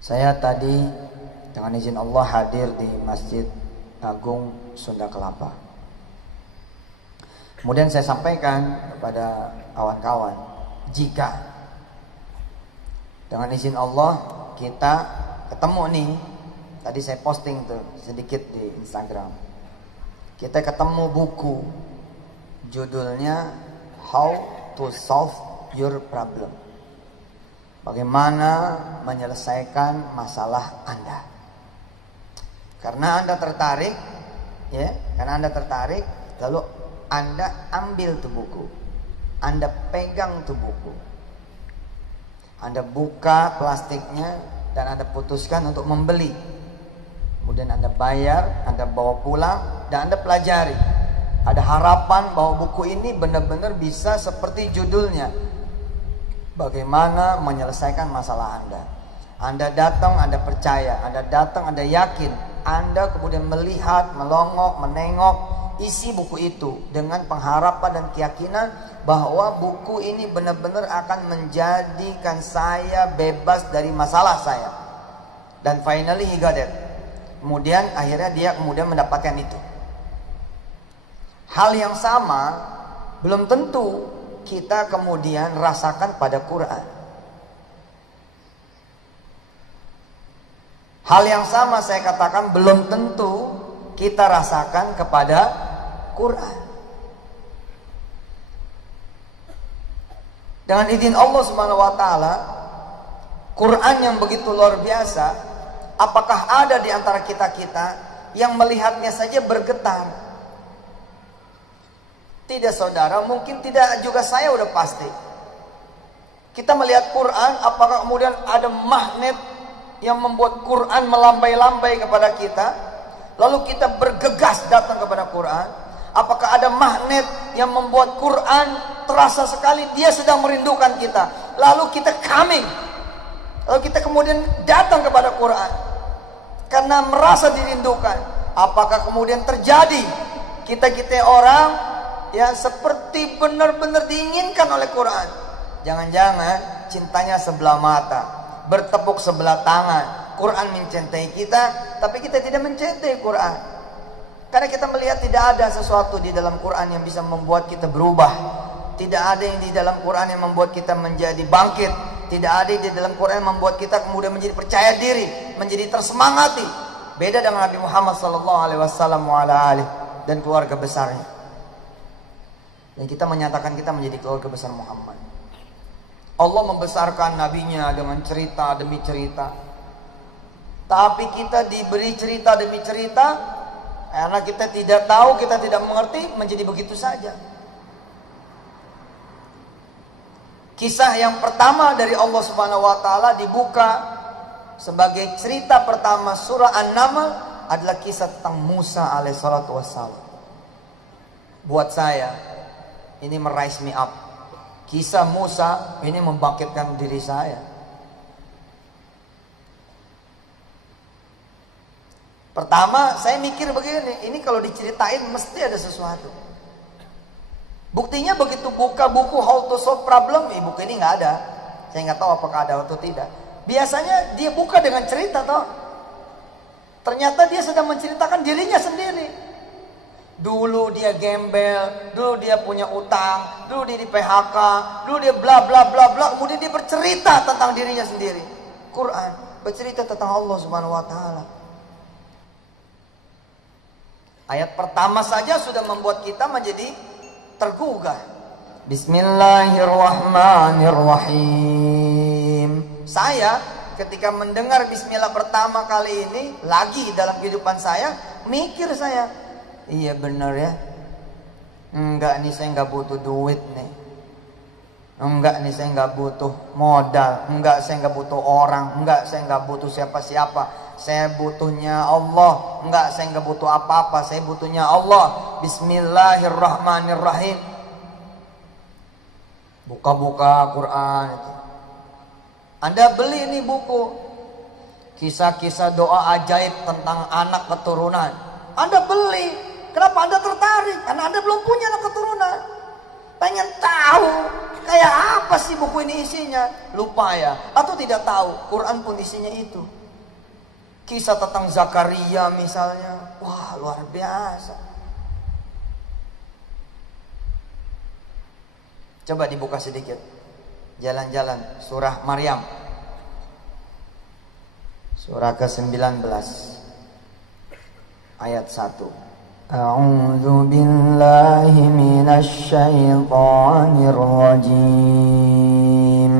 Saya tadi dengan izin Allah hadir di Masjid Agung Sunda Kelapa. Kemudian saya sampaikan kepada kawan-kawan, jika dengan izin Allah kita ketemu nih, tadi saya posting tuh sedikit di Instagram, kita ketemu buku judulnya How to Solve Your Problem, bagaimana menyelesaikan masalah Anda. Karena Anda tertarik, ya, karena Anda tertarik, lalu Anda ambil tuh buku, Anda pegang tuh buku, Anda buka plastiknya dan Anda putuskan untuk membeli. Kemudian Anda bayar, Anda bawa pulang dan Anda pelajari. Ada harapan bahwa buku ini benar-benar bisa seperti judulnya, bagaimana menyelesaikan masalah Anda. Anda datang, Anda percaya, Anda datang, Anda yakin, Anda kemudian melihat, melongok, menengok isi buku itu dengan pengharapan dan keyakinan bahwa buku ini benar-benar akan menjadikan saya bebas dari masalah saya. Dan finally he got it. Kemudian akhirnya dia kemudian mendapatkan itu. Hal yang sama belum tentu kita kemudian rasakan pada Quran. Hal yang sama saya katakan belum tentu kita rasakan kepada Quran. Dengan izin Allah Subhanahu wa taala, Quran yang begitu luar biasa, apakah ada di antara kita-kita yang melihatnya saja bergetar? Tidak saudara, mungkin tidak juga saya udah pasti. Kita melihat Quran, apakah kemudian ada magnet yang membuat Quran melambai-lambai kepada kita, lalu kita bergegas datang kepada Quran? Apakah ada magnet yang membuat Quran terasa sekali dia sedang merindukan kita, lalu kita coming, lalu kita kemudian datang kepada Quran karena merasa dirindukan? Apakah kemudian terjadi kita-kita orang ya seperti benar-benar diinginkan oleh Quran? Jangan-jangan cintanya sebelah mata, bertepuk sebelah tangan. Quran mencintai kita, tapi kita tidak mencintai Quran. Karena kita melihat tidak ada sesuatu di dalam Quran yang bisa membuat kita berubah. Tidak ada yang di dalam Quran yang membuat kita menjadi bangkit. Tidak ada di dalam Quran yang membuat kita kemudian menjadi percaya diri, menjadi tersemangati. Beda dengan Nabi Muhammad SAW dan keluarga besarnya. Dan kita menyatakan kita menjadi keluarga besar Muhammad. Allah membesarkan nabinya dengan cerita demi cerita. Tapi kita diberi cerita demi cerita, karena kita tidak tahu, kita tidak mengerti, menjadi begitu saja. Kisah yang pertama dari Allah Subhanahu wa taala dibuka sebagai cerita pertama surah An-Naml adalah kisah tentang Musa alaihissalatu wassalam. Buat saya ini merise me up. Kisah Musa ini membangkitkan diri saya. Pertama saya mikir begini, ini kalau diceritain mesti ada sesuatu. Buktinya begitu buka buku How to Solve Problem, buku ini nggak ada. Saya nggak tahu apakah ada atau tidak. Biasanya dia buka dengan cerita toh. Ternyata dia sedang menceritakan dirinya sendiri. Dulu dia gembel, dulu dia punya utang, dulu dia di PHK, dulu dia bla bla bla bla. Kemudian dia bercerita tentang dirinya sendiri. Quran bercerita tentang Allah Subhanahu wa taala. Ayat pertama saja sudah membuat kita menjadi tergugah. Bismillahirrahmanirrahim. Saya ketika mendengar bismillah pertama kali ini lagi dalam kehidupan saya, mikir saya, iya benar ya. Enggak nih, saya enggak butuh duit nih. Enggak nih, saya enggak butuh modal. Enggak, saya enggak butuh orang. Enggak, saya enggak butuh siapa-siapa. Saya butuhnya Allah. Enggak, saya enggak butuh apa-apa. Saya butuhnya Allah. Bismillahirrahmanirrahim. Buka-buka Quran itu. Anda beli ini buku, kisah-kisah doa ajaib tentang anak keturunan. Anda beli. Kenapa Anda tertarik? Karena Anda belum punya anak keturunan. Pengen tahu kayak apa sih buku ini isinya? Lupa ya, atau tidak tahu Quran pun isinya itu. Kisah tentang Zakaria misalnya, wah luar biasa. Coba dibuka sedikit, jalan-jalan surah Maryam, surah ke-19 ayat 1. A'udzu billahi minasy syaithanir rajim.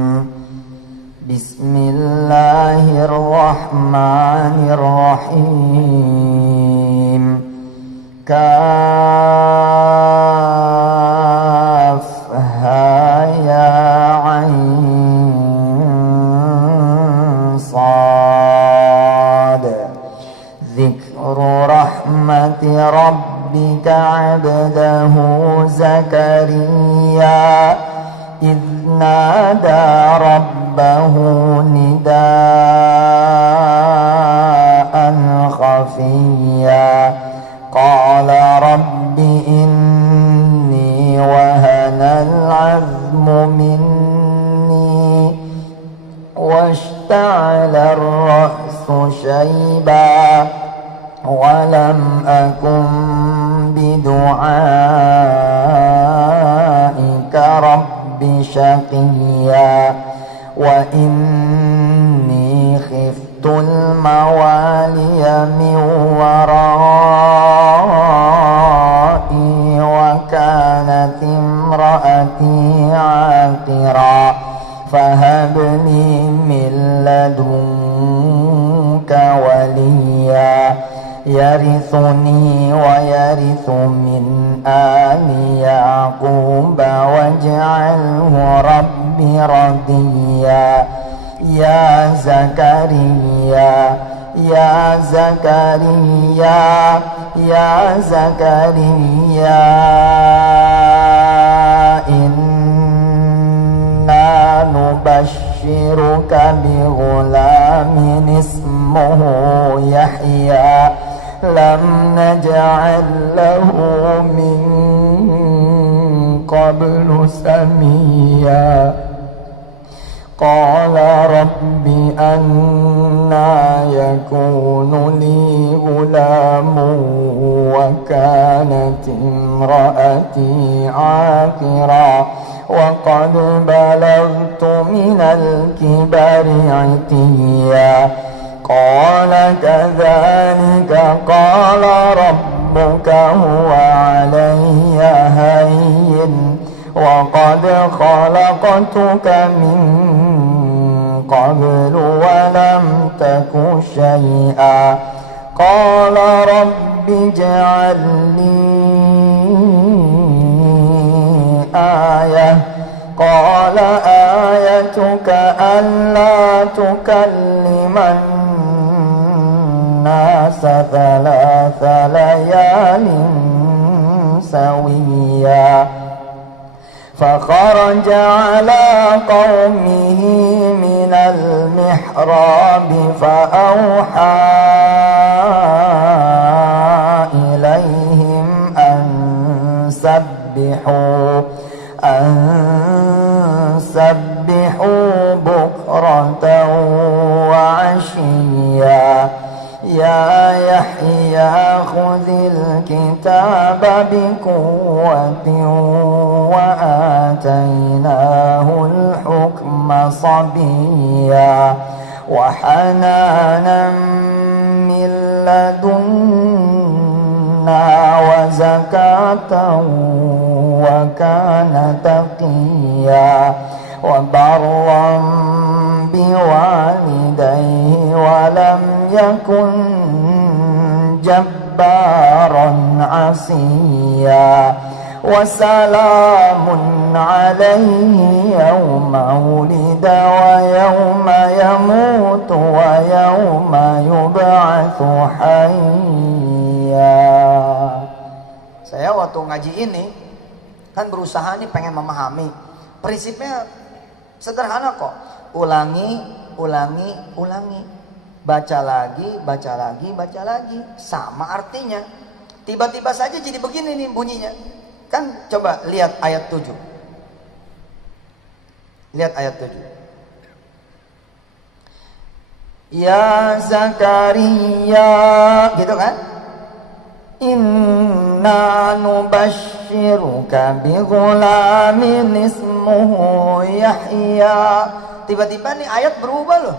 Bismillahirrahmanirrahim. Kaf ha ya ain sad. Dzikru rahmati rabbika 'abdahu Zakaria idh nada rabbahu nidaan khafiyya qala rabbi inni wahana al-'azmu minni washta'ala ar-ra'su shayba walam akum bidu'aika rabbi syaqiyya wa inni khiftul mawaliya min warai wa kanat imraati aqira fahabli min ladunka waliya yarithuni wa yarithu min ali yaqub waj'alhu rabbi radiya ya Zakaria ya Zakaria ya Zakaria inna nubashshiruka bi ghulamin ismuhu Yahya lam naj'al lahu min qablu samiyya qala rabbi anna yakunu li ghulamun wa kanat imraati aqira wa qad balagtu minal kibari 'itiyya qala kadzalika qala rabbuka huwa 'alayya hayyin wa qad khalaqtuka min qablu wa lam taku syai'a qala rabbi ij'al li ayah qala ayatuka alla tukalliman nasa thalatha layalin sawiya فخرج على قومه من المحراب فأوحى إليهم أن سبحوا بكرة وعشيا يا يحيى خذ الكتاب بقوة وآتيناه الحكم صبيا وحنانا من لدنا وزكاة وكان تقيا وبرا بوالديه ولم يكن جبارا عصيا وسلام عليه يوم ولد ويوم يموت ويوم يبعث حيا. Saya waktu ngaji ini kan berusaha nih pengen memahami. Prinsipnya sederhana kok. Ulangi, ulangi, ulangi. Baca lagi, baca lagi, baca lagi. Sama artinya. Tiba-tiba saja jadi begini nih bunyinya. Kan coba lihat ayat 7. Lihat ayat 7. Ya Zakaria, gitu kan? Inna nubashiruka bi ghulamin ismuhu Yahya. Tiba-tiba nih ayat berubah loh.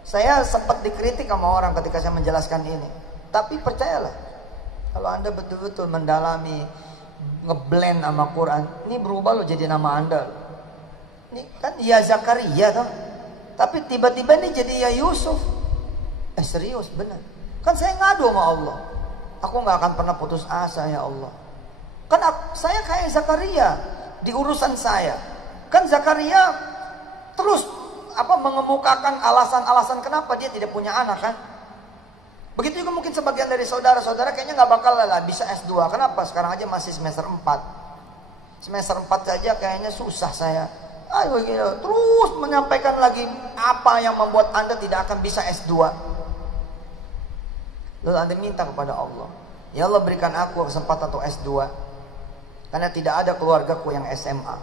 Saya sempat dikritik sama orang ketika saya menjelaskan ini. Tapi percayalah, kalau Anda betul-betul mendalami, ngeblend sama Quran, ini berubah loh jadi nama Anda. Ini kan ya Zakaria toh. Tapi tiba-tiba ini jadi ya Yusuf. Serius benar. Kan saya ngadu sama Allah. Aku nggak akan pernah putus asa ya Allah. Kan saya kayak Zakaria di urusan saya. Kan Zakaria terus mengemukakan alasan-alasan kenapa dia tidak punya anak kan. Begitu juga mungkin sebagian dari saudara-saudara kayaknya nggak bakal lah bisa S2. Kenapa? Sekarang aja masih semester 4. Semester 4 saja kayaknya susah saya. Ayo gitu. Terus menyampaikan lagi apa yang membuat Anda tidak akan bisa S2. Lalu Anda minta kepada Allah, ya Allah berikan aku kesempatan untuk S2. Karena tidak ada keluargaku yang SMA,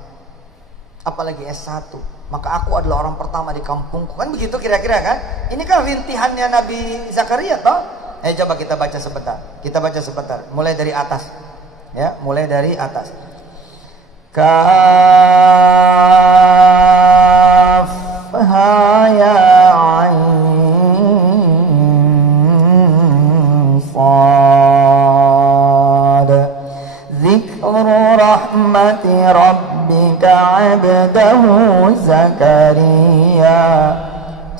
apalagi S1. Maka aku adalah orang pertama di kampungku. Kan begitu kira-kira kan. Ini kan rintihannya Nabi Zakaria toh. Coba kita baca sebentar. Kita baca sebentar. Mulai dari atas. Ya, mulai dari atas. Kaf ha ya ain sad. Dzikru rahmati rabbika 'abdahu Zakaria.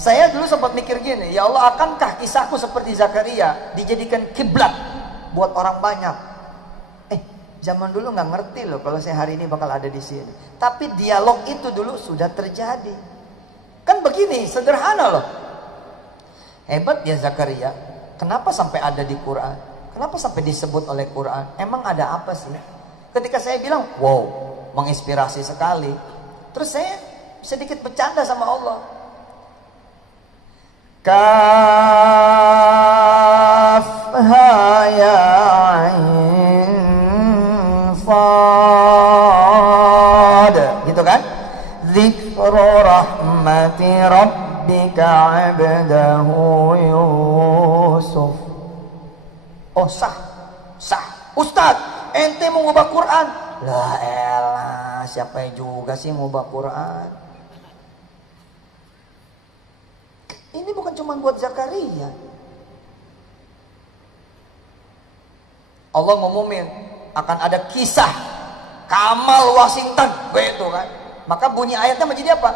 Saya dulu sempat mikir gini, ya Allah, akankah kisahku seperti Zakaria dijadikan kiblat buat orang banyak? Zaman dulu nggak ngerti loh kalau saya hari ini bakal ada di sini. Tapi dialog itu dulu sudah terjadi. Kan begini, sederhana loh. Hebat ya Zakaria. Kenapa sampai ada di Quran? Kenapa sampai disebut oleh Quran? Emang ada apa sih? Ketika saya bilang, wow, menginspirasi sekali. Terus saya sedikit bercanda sama Allah. Kaf ha ya ain sad, gitu kan? Dzikru rahmati rabbika 'abdahu Yusuf. Oh sah. Ustaz, ente mau ngubah Quran? Lah elah, siapa juga sih ngubah Quran? Ini bukan cuma buat Zakaria. Allah ngumumin akan ada kisah Kamal Washington, begitu kan? Maka bunyi ayatnya menjadi apa?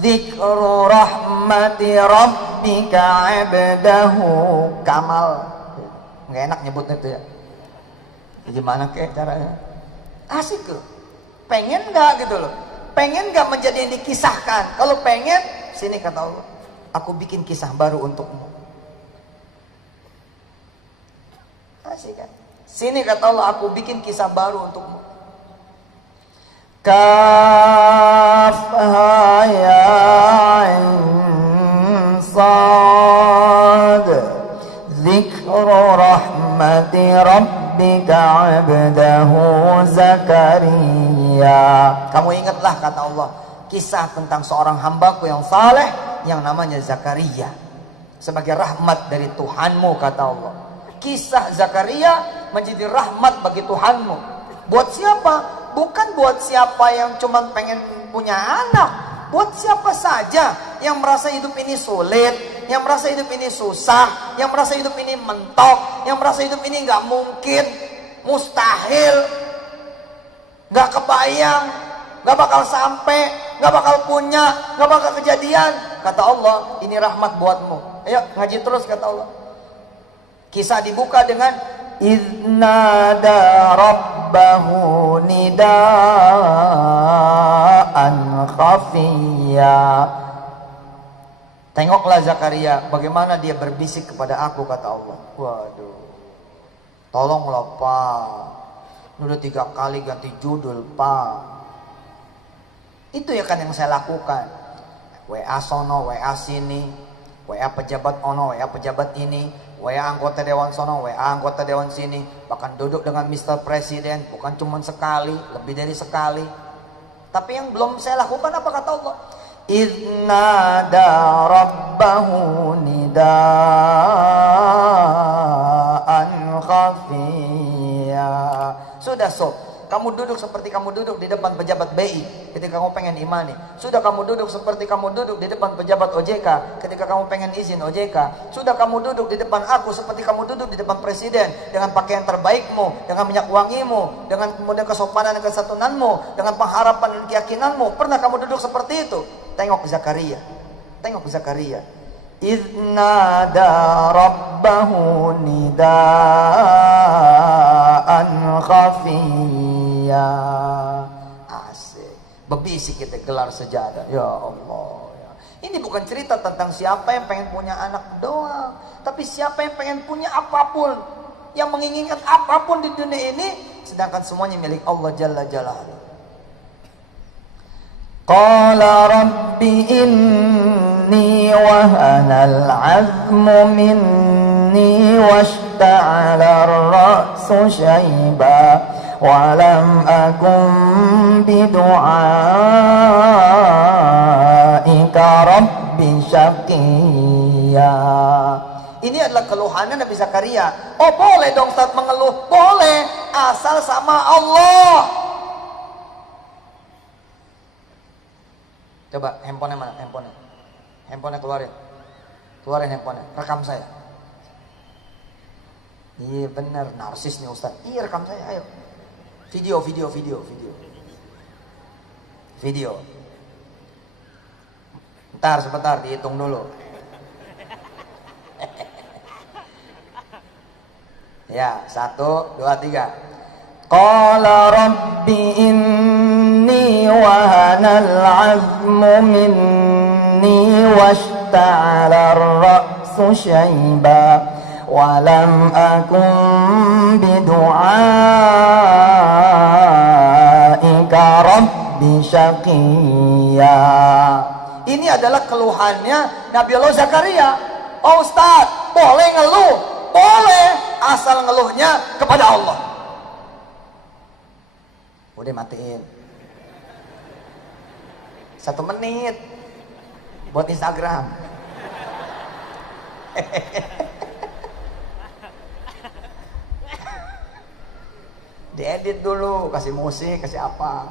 Dzikru rahmati rabbika 'abdahu Kamal. Nggak enak nyebutnya itu ya. Gimana kayak caranya? Asik loh. Pengen nggak gitu loh? Pengen nggak menjadi yang dikisahkan? Kalau pengen, sini kata Allah, aku bikin kisah baru untukmu. Asik kan? Sini kata Allah, aku bikin kisah baru untukmu. Kaf ha ya ain sad. Dzikru rahmati rabbika 'abdahu Zakaria. Kamu ingatlah kata Allah, kisah tentang seorang hambaku yang saleh yang namanya Zakaria. Sebagai rahmat dari Tuhanmu kata Allah. Kisah Zakaria menjadi rahmat bagi Tuhanmu. Buat siapa? Bukan buat siapa yang cuma pengen punya anak. Buat siapa saja yang merasa hidup ini sulit, yang merasa hidup ini susah, yang merasa hidup ini mentok, yang merasa hidup ini nggak mungkin, mustahil, nggak kebayang, nggak bakal sampai, nggak bakal punya, nggak bakal kejadian. Kata Allah, ini rahmat buatmu. Ayo ngaji terus kata Allah. Kisah dibuka dengan idnada rabbahu nidaan khafiyya. Tengoklah Zakaria bagaimana dia berbisik kepada aku kata Allah. Waduh, tolonglah Pak, udah 3 kali ganti judul Pak. Itu ya kan yang saya lakukan. WA sono, WA sini, WA pejabat ono, WA pejabat ini, WA anggota dewan sono, WA anggota dewan sini. Bahkan duduk dengan Mr. Presiden, bukan cuma sekali, lebih dari sekali. Tapi yang belum saya lakukan apa kata Allah? Idnada rabbahu nidaan khafiyya. Sudah sob, kamu duduk seperti kamu duduk di depan pejabat BI ketika kamu pengen imani. Sudah kamu duduk seperti kamu duduk di depan pejabat OJK ketika kamu pengen izin OJK. Sudah kamu duduk di depan aku seperti kamu duduk di depan presiden dengan pakaian terbaikmu, dengan minyak wangimu, dengan kemudian kesopanan dan kesantunanmu, dengan pengharapan dan keyakinanmu. Pernah kamu duduk seperti itu? Tengok Zakaria. Tengok Zakaria. Idnada rabbahu nidaan khafiyya. Asik. Bebisik kita gelar sejadah. Ya Allah ya. Ini bukan cerita tentang siapa yang pengen punya anak doang, tapi siapa yang pengen punya apapun, yang menginginkan apapun di dunia ini, sedangkan semuanya milik Allah Jalla Jalaluhu. Qala rabbi inni wahanal azmu minni washta'ala ar-ra'su shayba wa lam akun bidu'aika rabbi syaqiyya. Ini adalah keluhannya Nabi Zakaria. Oh boleh dong Ustaz mengeluh? Boleh, asal sama Allah. Coba handphonenya mana? Handphonenya keluarin handphonenya, rekam saya. Iya bener, narsis nih Ustaz. Iya rekam saya, ayo. Video. Sebentar, dihitung dulu. Ya, 1, 2, 3. Qala rabbi inni wahanal azmu minni washta'ala ar-ra'su shayba wa lam akun bidu'aika rabbi syaqiyya. Ini adalah keluhannya Nabi Allah Zakaria. Oh Ustaz, boleh ngeluh? Boleh, asal ngeluhnya kepada Allah. Udah matiin 1 menit buat Instagram. Diedit dulu, kasih musik, kasih apa,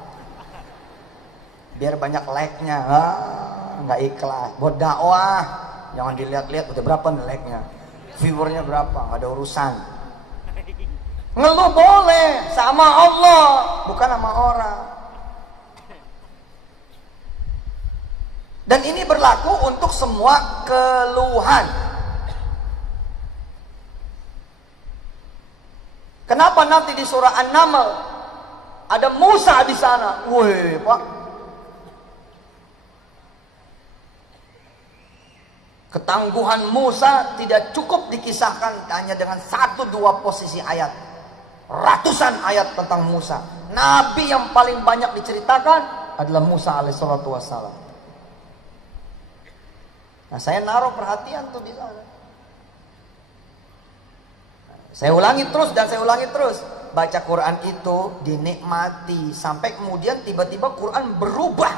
biar banyak like-nya. Nggak ikhlas buat dakwah, jangan dilihat-lihat udah berapa nih like-nya, viewernya berapa, nggak ada urusan. Ngeluh boleh sama Allah, bukan sama orang. Dan ini berlaku untuk semua keluhan. Kenapa nanti di surah An-Naml ada Musa di sana? Wih, Pak. Ketangguhan Musa tidak cukup dikisahkan hanya dengan 1-2 posisi ayat. Ratusan ayat tentang Musa. Nabi yang paling banyak diceritakan adalah Musa alaihissalatu wassalam. Nah, saya naruh perhatian tuh di sana. Saya ulangi terus. Baca Quran itu dinikmati sampai kemudian tiba-tiba Quran berubah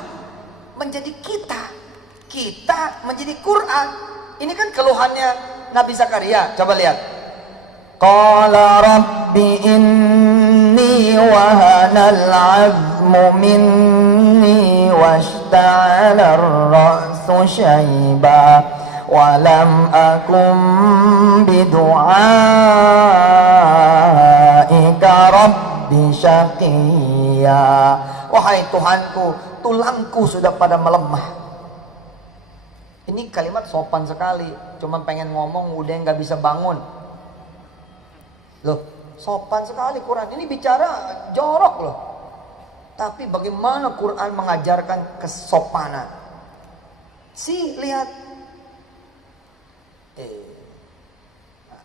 menjadi kita. Kita menjadi Quran. Ini kan keluhannya Nabi Zakaria. Coba lihat. Qala rabbi inni wahanal azmu minni washta'ala ar-ra'su shayba wa lam akum bidu'aika rabbi syaqiyya. Wahai Tuhanku, tulangku sudah pada melemah. Ini kalimat sopan sekali, cuman pengen ngomong udah nggak bisa bangun. Loh, sopan sekali Quran. Ini bicara jorok loh. Tapi bagaimana Quran mengajarkan kesopanan? Lihat.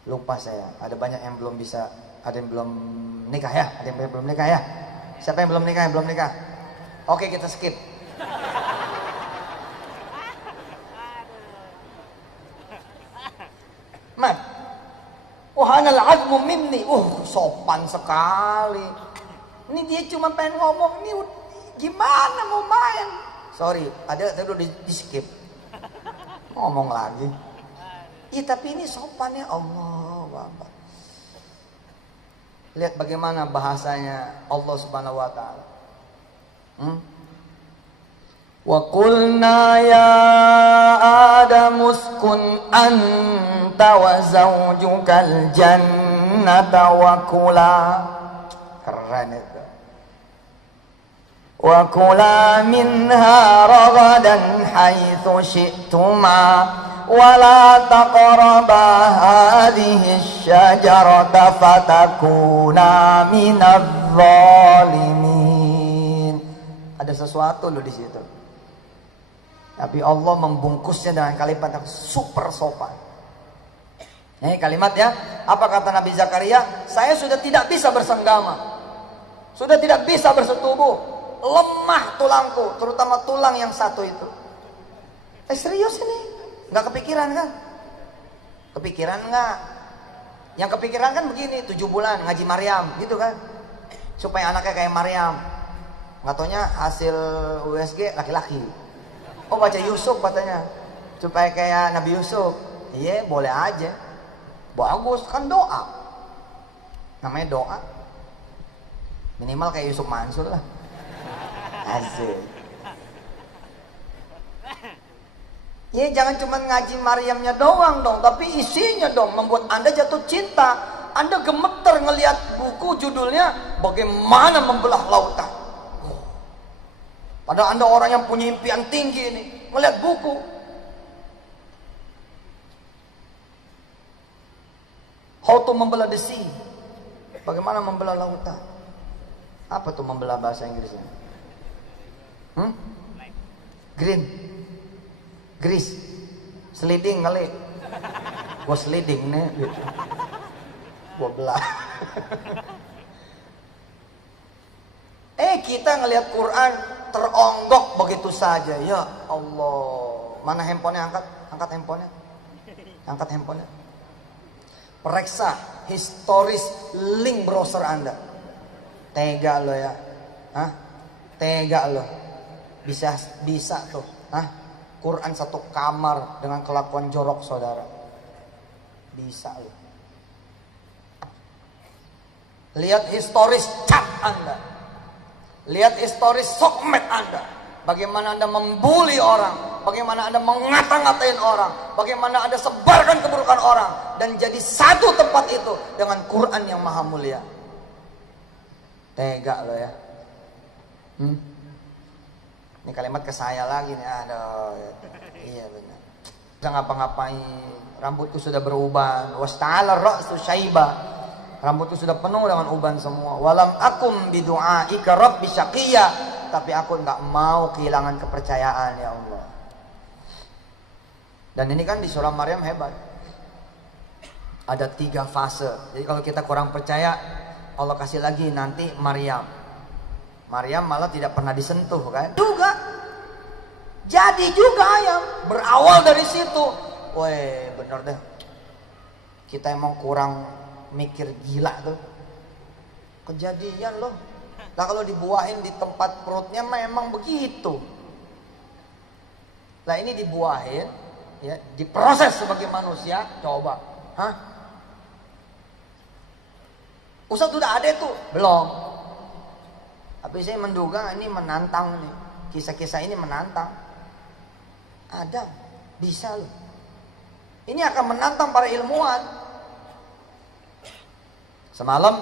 Lupa saya. Ada banyak yang belum bisa. Ada yang belum nikah ya? Ada yang belum nikah ya? Siapa yang belum nikah? Yang belum nikah? Oke, kita skip. Mat. Wahanal azmu minni. Sopan sekali. Ini dia cuma pengen ngomong. Ini Gimana mau main? Sorry, ada tadi udah di skip. Ngomong lagi. Iya tapi ini sopannya Allah Bapak. Lihat bagaimana bahasanya Allah Subhanahu wa taala. Wa qulna ya Adam uskun anta wa zawjukal jannata wa kula. Keren itu. Wa kula minha ragadan haitsu syi'tuma wa la taqraba hadhihi asy-syajarata fatakuna minadh dhalimin. Ada sesuatu loh di situ. Tapi Allah membungkusnya dengan kalimat yang super sopan. Ini kalimat ya. Apa kata Nabi Zakaria? Saya sudah tidak bisa bersenggama. Sudah tidak bisa bersetubuh. Lemah tulangku. Terutama tulang yang satu itu. Serius ini? Nggak kepikiran kan? Kepikiran nggak? Yang kepikiran kan begini. 7 bulan ngaji Maryam. Gitu kan? Supaya anaknya kayak Maryam. Nggak taunya hasil USG laki-laki. Oh baca Yusuf katanya supaya kayak Nabi Yusuf. Iya boleh aja. Bagus kan doa. Namanya doa. Minimal kayak Yusuf Mansur lah. Asik. Ya jangan cuma ngaji Maryamnya doang dong, tapi isinya dong membuat Anda jatuh cinta. Anda gemeter ngelihat buku judulnya Bagaimana Membelah Lautan. Padahal Anda orang yang punya impian tinggi ini, melihat buku. How to membelah the sea. Bagaimana membelah lautan. Apa tuh membelah bahasa Inggrisnya? Green. Grease. Sliding kali. Gua sliding nih gitu. Gua belah. Kita ngelihat Quran teronggok begitu saja. Ya Allah. Mana handphonenya? Angkat handphonenya. Angkat handphonenya. Periksa historis link browser Anda. Tega lo ya. Hah? Tega lo. Bisa tuh. Hah? Quran satu kamar dengan kelakuan jorok saudara. Bisa lo. Lihat historis chat Anda. Lihat historis sokmed Anda. Bagaimana Anda membuli orang. Bagaimana Anda mengata-ngatain orang. Bagaimana Anda sebarkan keburukan orang. Dan jadi satu tempat itu dengan Quran yang maha mulia. Tega lo ya. Ini kalimat ke saya lagi nih. Aduh. Iya benar. Sudah ngapa-ngapain. Rambutku sudah berubah. Wasta'ala ra'su syaiba. Rambutku sudah penuh dengan uban semua. Walam akum bidu'aika rabbi syaqiyya. Tapi aku enggak mau kehilangan kepercayaan ya Allah. Dan ini kan di surah Maryam hebat. Ada 3 fase. Jadi kalau kita kurang percaya, Allah kasih lagi nanti Maryam. Maryam malah tidak pernah disentuh kan? Juga. Jadi juga ayam. Berawal dari situ. Weh bener deh. Kita emang kurang mikir gila tuh. Kejadian loh. Nah kalau dibuahin di tempat perutnya memang begitu. Nah ini dibuahin ya, diproses sebagai manusia. Coba. Hah? Ustaz sudah ada tuh? Belum. Tapi saya menduga ini menantang nih. Kisah-kisah ini menantang. Ada. Bisa loh. Ini akan menantang para ilmuwan. Semalam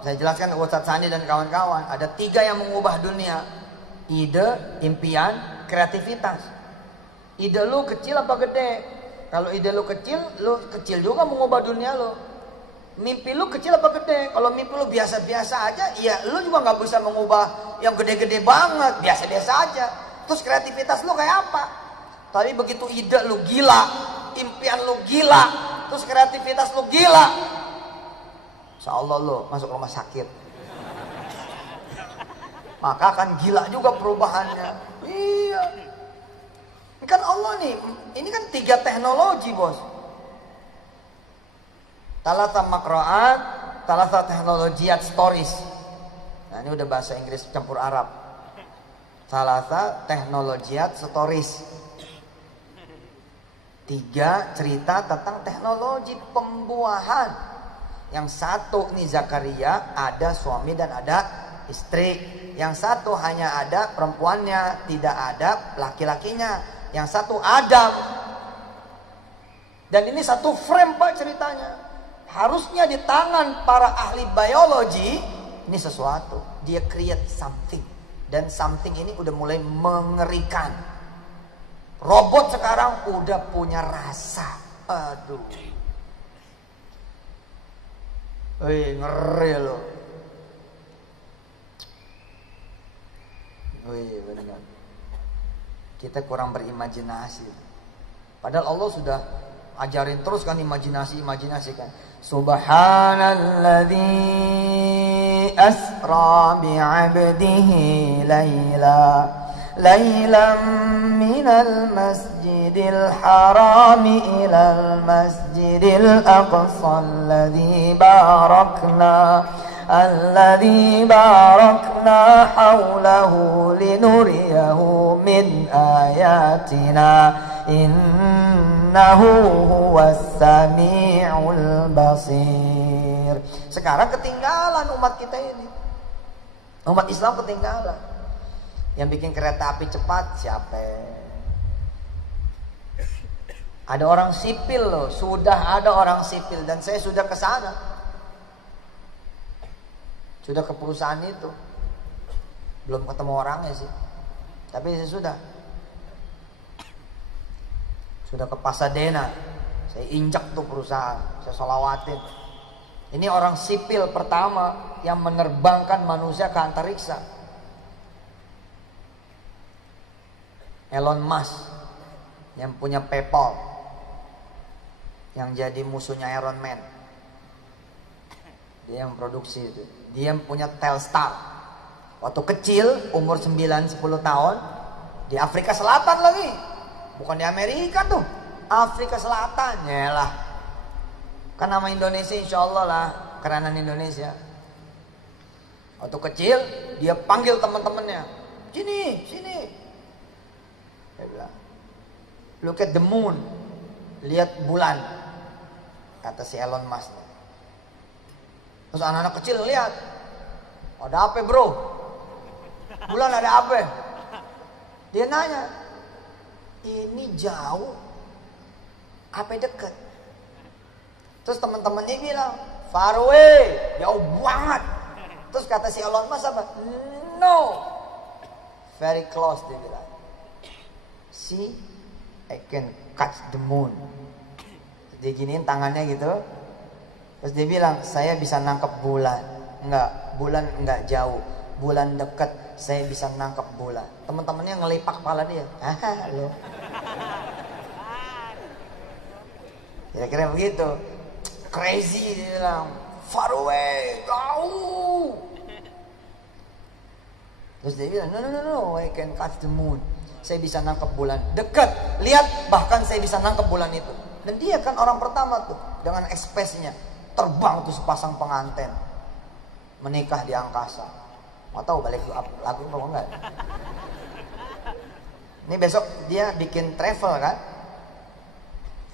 saya jelaskan Ustaz Sani dan kawan-kawan. Ada 3 yang mengubah dunia. Ide, impian, kreativitas. Ide lu kecil apa gede? Kalau ide lu kecil juga mengubah dunia lu. Mimpi lu kecil apa gede? Kalau mimpi lu biasa-biasa aja, ya lu juga gak bisa mengubah yang gede-gede banget. Biasa-biasa aja. Terus kreativitas lu kayak apa? Tapi begitu ide lu gila, impian lu gila, terus kreativitas lu gila, insyaallah lo masuk rumah sakit. Maka akan gila juga perubahannya. Iya. Ini kan Allah nih. Ini kan 3 teknologi bos. Talata makra'at, talata teknologiat stories. Nah ini udah bahasa Inggris campur Arab. Salasa teknologiat stories. 3 cerita tentang teknologi pembuahan. Yang satu nih Zakaria ada suami dan ada istri. Yang satu hanya ada perempuannya, tidak ada laki-lakinya. Yang satu Adam. Dan ini satu frame Pak ceritanya. Harusnya di tangan para ahli biologi ini sesuatu. Dia create something. Dan something ini udah mulai mengerikan. Robot sekarang udah punya rasa. Aduh. Wih, ngeri loh. Wih, benar. Kita kurang berimajinasi. Padahal Allah sudah ajarin terus kan imajinasi kan. Subhanalladzi asra bi'abdihi ليلا من المسجد الحرام إلى المسجد الأقصى الذي باركنا حوله لنريه من آياتنا إنه هو السميع البصير. Sekarang ketinggalan umat kita ini. Umat Islam ketinggalan. Yang bikin kereta api cepat siapa? Ada orang sipil loh, sudah ada orang sipil dan saya sudah ke sana. Sudah ke perusahaan itu. Belum ketemu orangnya sih. Tapi saya sudah ke Pasadena. Saya injak tuh perusahaan, saya sholawatin. Ini orang sipil pertama yang menerbangkan manusia ke antariksa. Elon Musk yang punya PayPal, yang jadi musuhnya Iron Man. Dia yang produksi itu. Dia yang punya Telstar. Waktu kecil umur 9-10 tahun di Afrika Selatan lagi. Bukan di Amerika tuh. Afrika Selatan. Yalah. Kan nama Indonesia insya Allah lah. Kerenan Indonesia. Waktu kecil dia panggil teman-temannya. Sini. Dia bilang, look at the moon. Lihat bulan. Kata si Elon Musk. Terus anak-anak kecil lihat. Ada apa bro? Bulan ada apa? Dia nanya, ini jauh apa dekat? Terus teman-temannya bilang, far away, jauh banget. Terus kata si Elon Musk apa? No, very close, dia bilang. See, I can catch the moon. Dia giniin tangannya gitu. Terus dia bilang, saya bisa nangkep bulan. Enggak, bulan enggak jauh. Bulan dekat, saya bisa nangkep bulan. Teman-temannya ngelipak kepala dia. Lo. Kira-kira begitu. Crazy dia bilang. Far away, jauh. Terus dia bilang, no, I can catch the moon. Saya bisa nangkep bulan. Dekat, lihat, bahkan saya bisa nangkep bulan itu. Dan dia kan orang pertama tuh, dengan ekspresinya. Terbang tuh sepasang pengantin. Menikah di angkasa. Mau tahu balik lagu apa enggak? Ini besok dia bikin travel kan?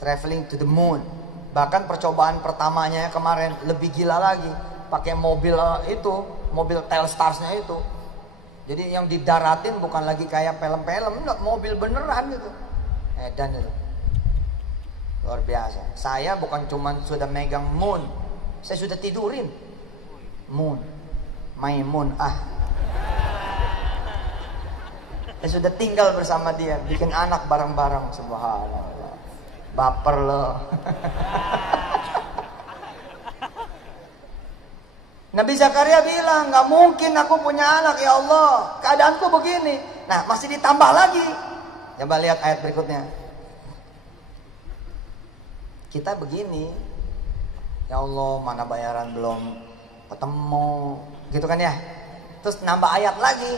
Traveling to the moon. Bahkan percobaan pertamanya kemarin lebih gila lagi. Pakai mobil itu, mobil Telstarsnya itu. Jadi yang didaratin bukan lagi kayak film-film, enggak, mobil beneran gitu. Dan itu. Luar biasa. Saya bukan cuma sudah megang moon, saya sudah tidurin moon. Maimun Saya sudah tinggal bersama dia, bikin anak bareng-bareng. Subhanallah. Baper loh. Nabi Zakaria bilang, gak mungkin aku punya anak ya Allah, keadaanku begini. Nah masih ditambah lagi. Coba lihat ayat berikutnya. Kita begini, ya Allah mana bayaran belum ketemu, gitu kan ya. Terus nambah ayat lagi,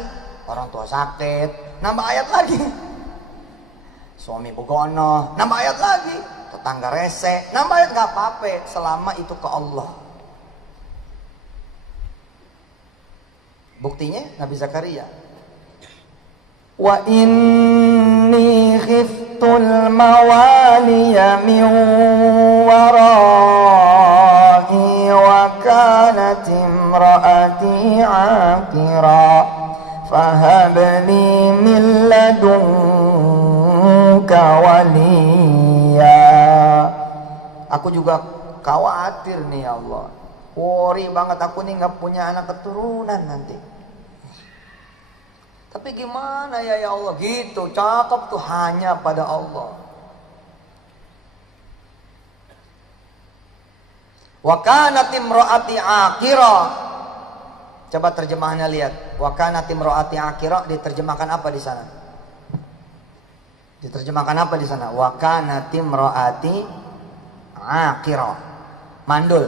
orang tua sakit, nambah ayat lagi. Suami begono, nambah ayat lagi. Tetangga rese, nambah ayat. Gak apa-apa selama itu ke Allah. Buktinya Nabi Zakaria Wa inni khiftul mawaliya min warai wa kanat imraati aqira fahab li min ladunka waliya. Aku juga khawatir nih ya Allah, worry banget aku nih nggak punya anak keturunan nanti. Tapi gimana ya Allah, gitu cakep tuh hanya pada Allah. Wa kanat imraati aqira. Coba terjemahannya lihat. Wa kanat imraati aqira diterjemahkan apa di sana? Diterjemahkan apa di sana? Wa kanat imraati aqira. Mandul.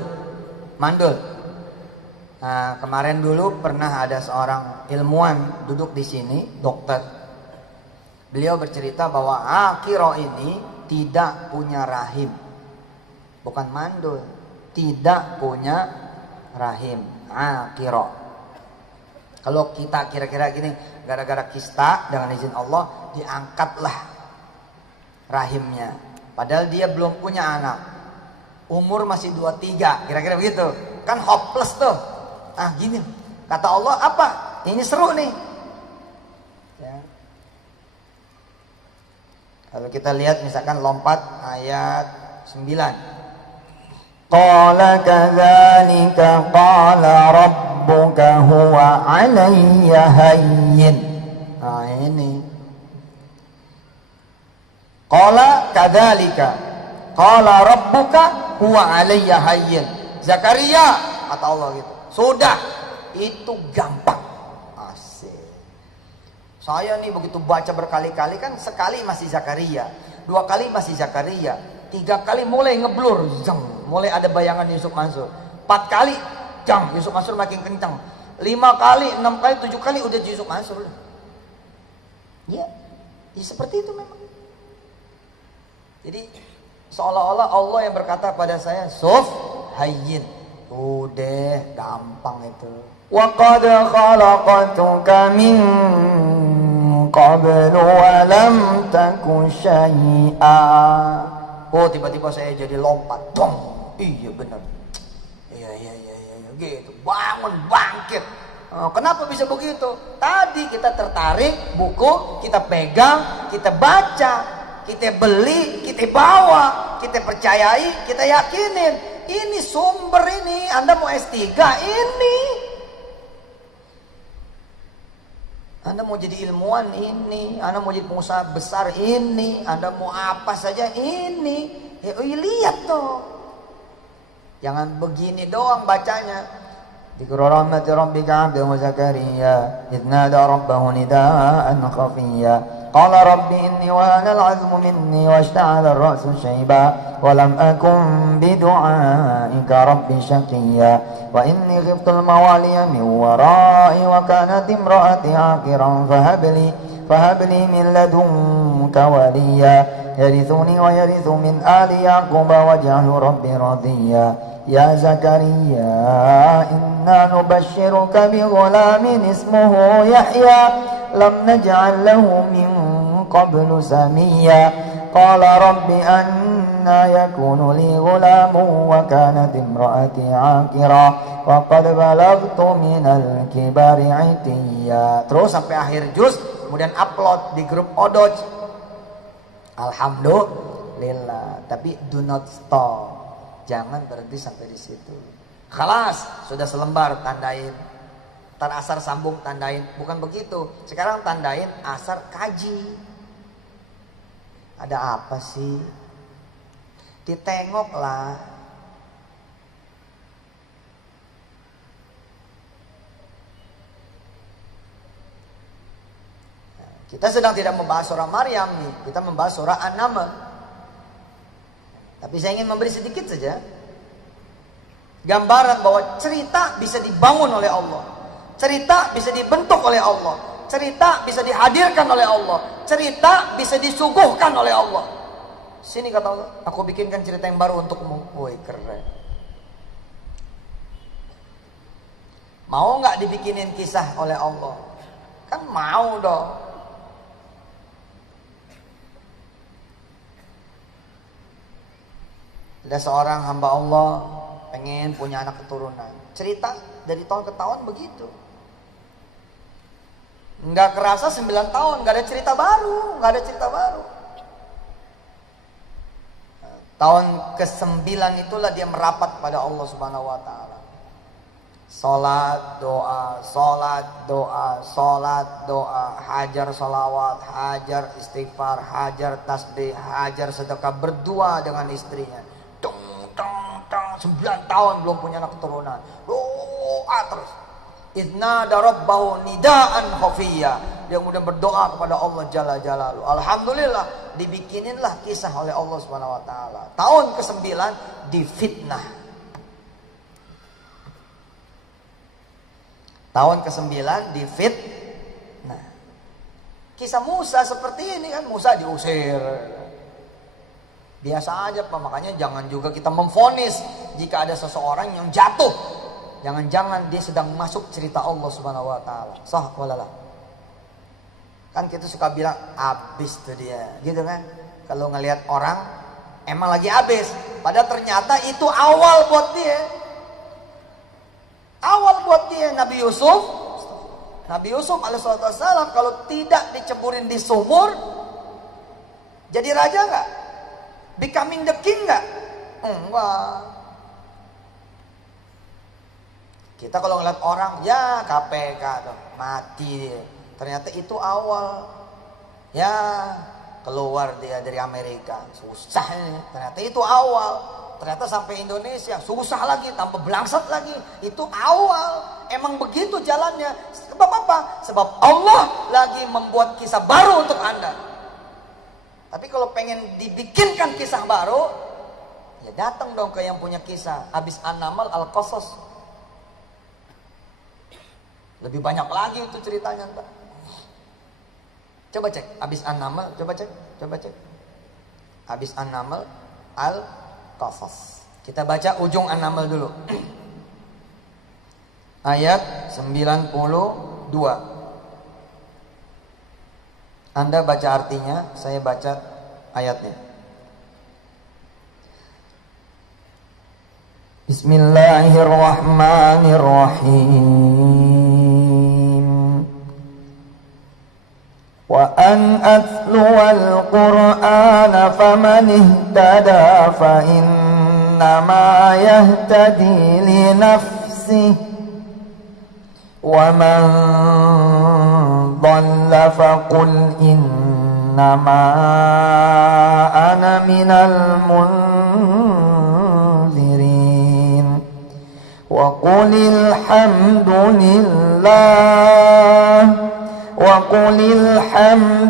Nah, kemarin dulu pernah ada seorang ilmuwan duduk di sini, dokter. Beliau bercerita bahwa aqira ini tidak punya rahim. Bukan mandul, tidak punya rahim. Aqira. Kalau kita kira-kira gini, gara-gara kista dengan izin Allah diangkatlah rahimnya. Padahal dia belum punya anak. Umur masih 23, kira-kira begitu. Kan hopeless tuh. Ah gini, kata Allah apa? Ini seru nih. Ya. Kalau kita lihat misalkan lompat ayat 9. Qala kadzalika qala rabbuka huwa 'alayya hayyin. Nah ini. Qala kadzalika qala rabbuka huwa 'alayya hayyin. Zakaria, kata Allah gitu. Sudah, itu gampang. Asik. Saya nih begitu baca berkali-kali, kan sekali masih Zakaria, 2 kali masih Zakaria, 3 kali mulai ngeblur, mulai ada bayangan Yusuf Mansur, 4 kali, Yusuf Mansur makin kencang, 5 kali, 6 kali, 7 kali udah Yusuf Mansur. Ya seperti itu memang. Jadi seolah-olah Allah yang berkata pada saya, Suf hayyin. Udah gampang itu. Wa qad khalaqtuka min qablu wa lam taku syai'a. Oh, tiba-tiba saya jadi lompat. Dong. Iya benar. Iya gitu. Bangun, bangkit. Oh, kenapa bisa begitu? Tadi kita tertarik buku, kita pegang, kita baca, kita beli, kita bawa, kita percayai, kita yakinin. Ini sumber ini, Anda mau S3 ini, Anda mau jadi ilmuwan ini, Anda mau jadi pengusaha besar ini, Anda mau apa saja ini. Lihat tuh. Jangan begini doang bacanya. Dzikru rahmati rabbika 'abdahu Zakaria idh nada rabbahu nidaa'an khafiyya. Qala rabbi inni wahana al-'azmu minni washta'ala ar-ra'su shayba wa lam akun bidu'aika rabbi shaqiyya wa inni khiftu al-mawaliya min wara'i wa kanat imra'ati 'aqiran fahab li min ladunka waliya yarithuni wa yarithu min ali yaquba waj'alhu rabbi radiyya. Ya Zakaria inna nubashshiruka bi ghulamin ismuhu Yahya lam naj'al lahu min qablu samiyya qala rabbi anna yakunu li ghulamun wa kanat imraati 'aqira wa qad balaghtu minal kibari 'itiyya. Terus sampai akhir juz, kemudian upload di grup Odoj. Alhamdulillah. Tapi do not stop. Jangan berhenti sampai di situ. Khalas, sudah selembar tandain. Ntar asar sambung tandain. Bukan begitu. Sekarang tandain asar kaji. Ada apa sih? Ditengoklah. Kita sedang tidak membahas surah Maryam nih. Kita membahas surah An-Naml. Tapi saya ingin memberi sedikit saja gambaran bahwa cerita bisa dibangun oleh Allah. Cerita bisa dibentuk oleh Allah. Cerita bisa dihadirkan oleh Allah. Cerita bisa disuguhkan oleh Allah. Sini kata Allah, aku bikinkan cerita yang baru untukmu. Woi keren. Mau nggak dibikinin kisah oleh Allah? Kan mau dong. Ada seorang hamba Allah pengen punya anak keturunan. Cerita dari tahun ke tahun begitu. Nggak kerasa 9 tahun, nggak ada cerita baru, nggak ada cerita baru. Tahun ke-9 itulah dia merapat pada Allah Subhanahu wa taala. Salat, doa, salat, doa, salat, doa, hajar salawat, hajar istighfar, hajar tasbih, hajar sedekah, berdua dengan istrinya. 9 tahun belum punya anak keturunan. Doa terus. Idna darabbahu nidaan khafiyya. Dia kemudian berdoa kepada Allah Jalla Jalaluhu. Alhamdulillah dibikininlah kisah oleh Allah Subhanahu wa taala. Tahun ke-9 difitnah. Tahun ke-9 difitnah. Kisah Musa seperti ini kan, Musa diusir. Biasa aja Pak, makanya jangan juga kita memvonis jika ada seseorang yang jatuh. Jangan-jangan dia sedang masuk cerita Allah Subhanahu wa taala. Sah walalah. Kan kita suka bilang abis tuh dia, gitu kan? Kalau ngelihat orang emang lagi abis, padahal ternyata itu awal buat dia. Awal buat dia. Nabi Yusuf alaihissalam kalau tidak diceburin di sumur, jadi raja nggak? Becoming the king nggak? Enggak. Kita kalau ngeliat orang, ya KPK tuh, mati dia. Ternyata itu awal. Ya keluar dia dari Amerika, susah ini. Ternyata itu awal. Ternyata sampai Indonesia, susah lagi, tambah belangsat lagi. Itu awal. Emang begitu jalannya. Sebab apa? Sebab Allah lagi membuat kisah baru untuk Anda. Tapi kalau pengen dibikinkan kisah baru, ya datang dong ke yang punya kisah. Habis An-Naml Al-Qasas. Lebih banyak lagi itu ceritanya entah. Coba cek habis An-Naml, coba cek. Habis An-Naml Al-Qasas. Kita baca ujung An-Naml dulu. Ayat 92. Anda baca artinya, saya baca ayatnya. Bismillahirrahmanirrahim. وأن أتلو القرآن فمن اهتدى فإنما يهتدي لنفسه ومن ضل فقل إنما أنا من المنذرين وقل الحمد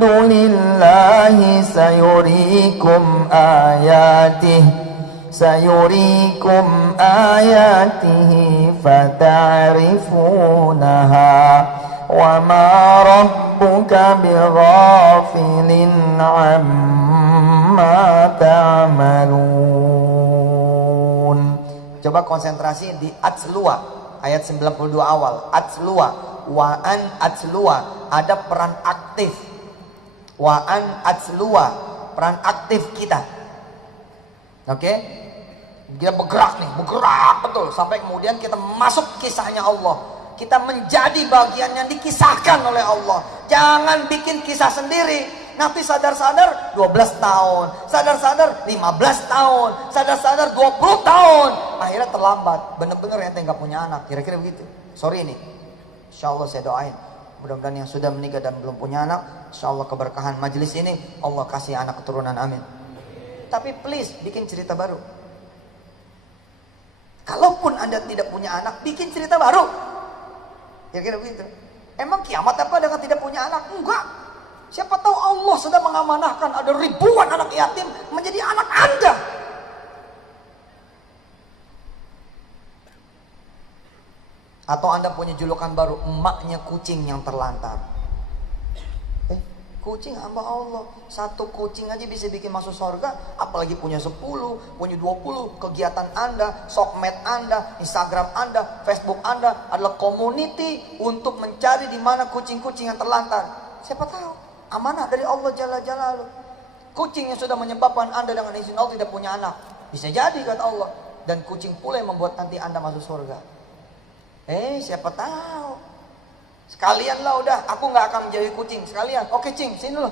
لله سيريكم آياته فتعرفونها وما ربك بغافل عما تعملون. Coba konsentrasi di Atslua ayat 92 awal. Atslua wa an atslua, ada peran aktif. Wa an atslua, peran aktif kita. Oke? Kita bergerak betul sampai kemudian kita masuk kisahnya Allah. Kita menjadi bagian yang dikisahkan oleh Allah. Jangan bikin kisah sendiri. Nanti sadar-sadar 12 tahun, sadar-sadar 15 tahun, sadar-sadar 20 tahun. Akhirnya terlambat. Bener-bener yang nggak punya anak. Kira-kira begitu. Sorry nih. Insya Allah saya doain. Mudah-mudahan yang sudah menikah dan belum punya anak, insya Allah keberkahan majelis ini, Allah kasih anak keturunan, amin. Tapi please, bikin cerita baru. Kalaupun Anda tidak punya anak, bikin cerita baru. Kira-kira begitu. Emang kiamat apa dengan tidak punya anak? Enggak. Siapa tahu Allah sudah mengamanahkan ada ribuan anak yatim menjadi anak Anda. Atau Anda punya julukan baru, emaknya kucing yang terlantar. Kucing hamba Allah. Satu kucing aja bisa bikin masuk surga, apalagi punya 10, punya 20. Kegiatan Anda, sosmed Anda, Instagram Anda, Facebook Anda adalah community untuk mencari di mana kucing-kucing yang terlantar. Siapa tahu amanah dari Allah Jalla Jalaluhu. Kucing yang sudah menyebabkan Anda dengan izin Allah tidak punya anak. Bisa jadi kata Allah. Dan kucing pula yang membuat nanti Anda masuk surga. Siapa tahu. Sekalian lah udah, aku nggak akan menjadi kucing. Sekalian, oke cing, sini loh.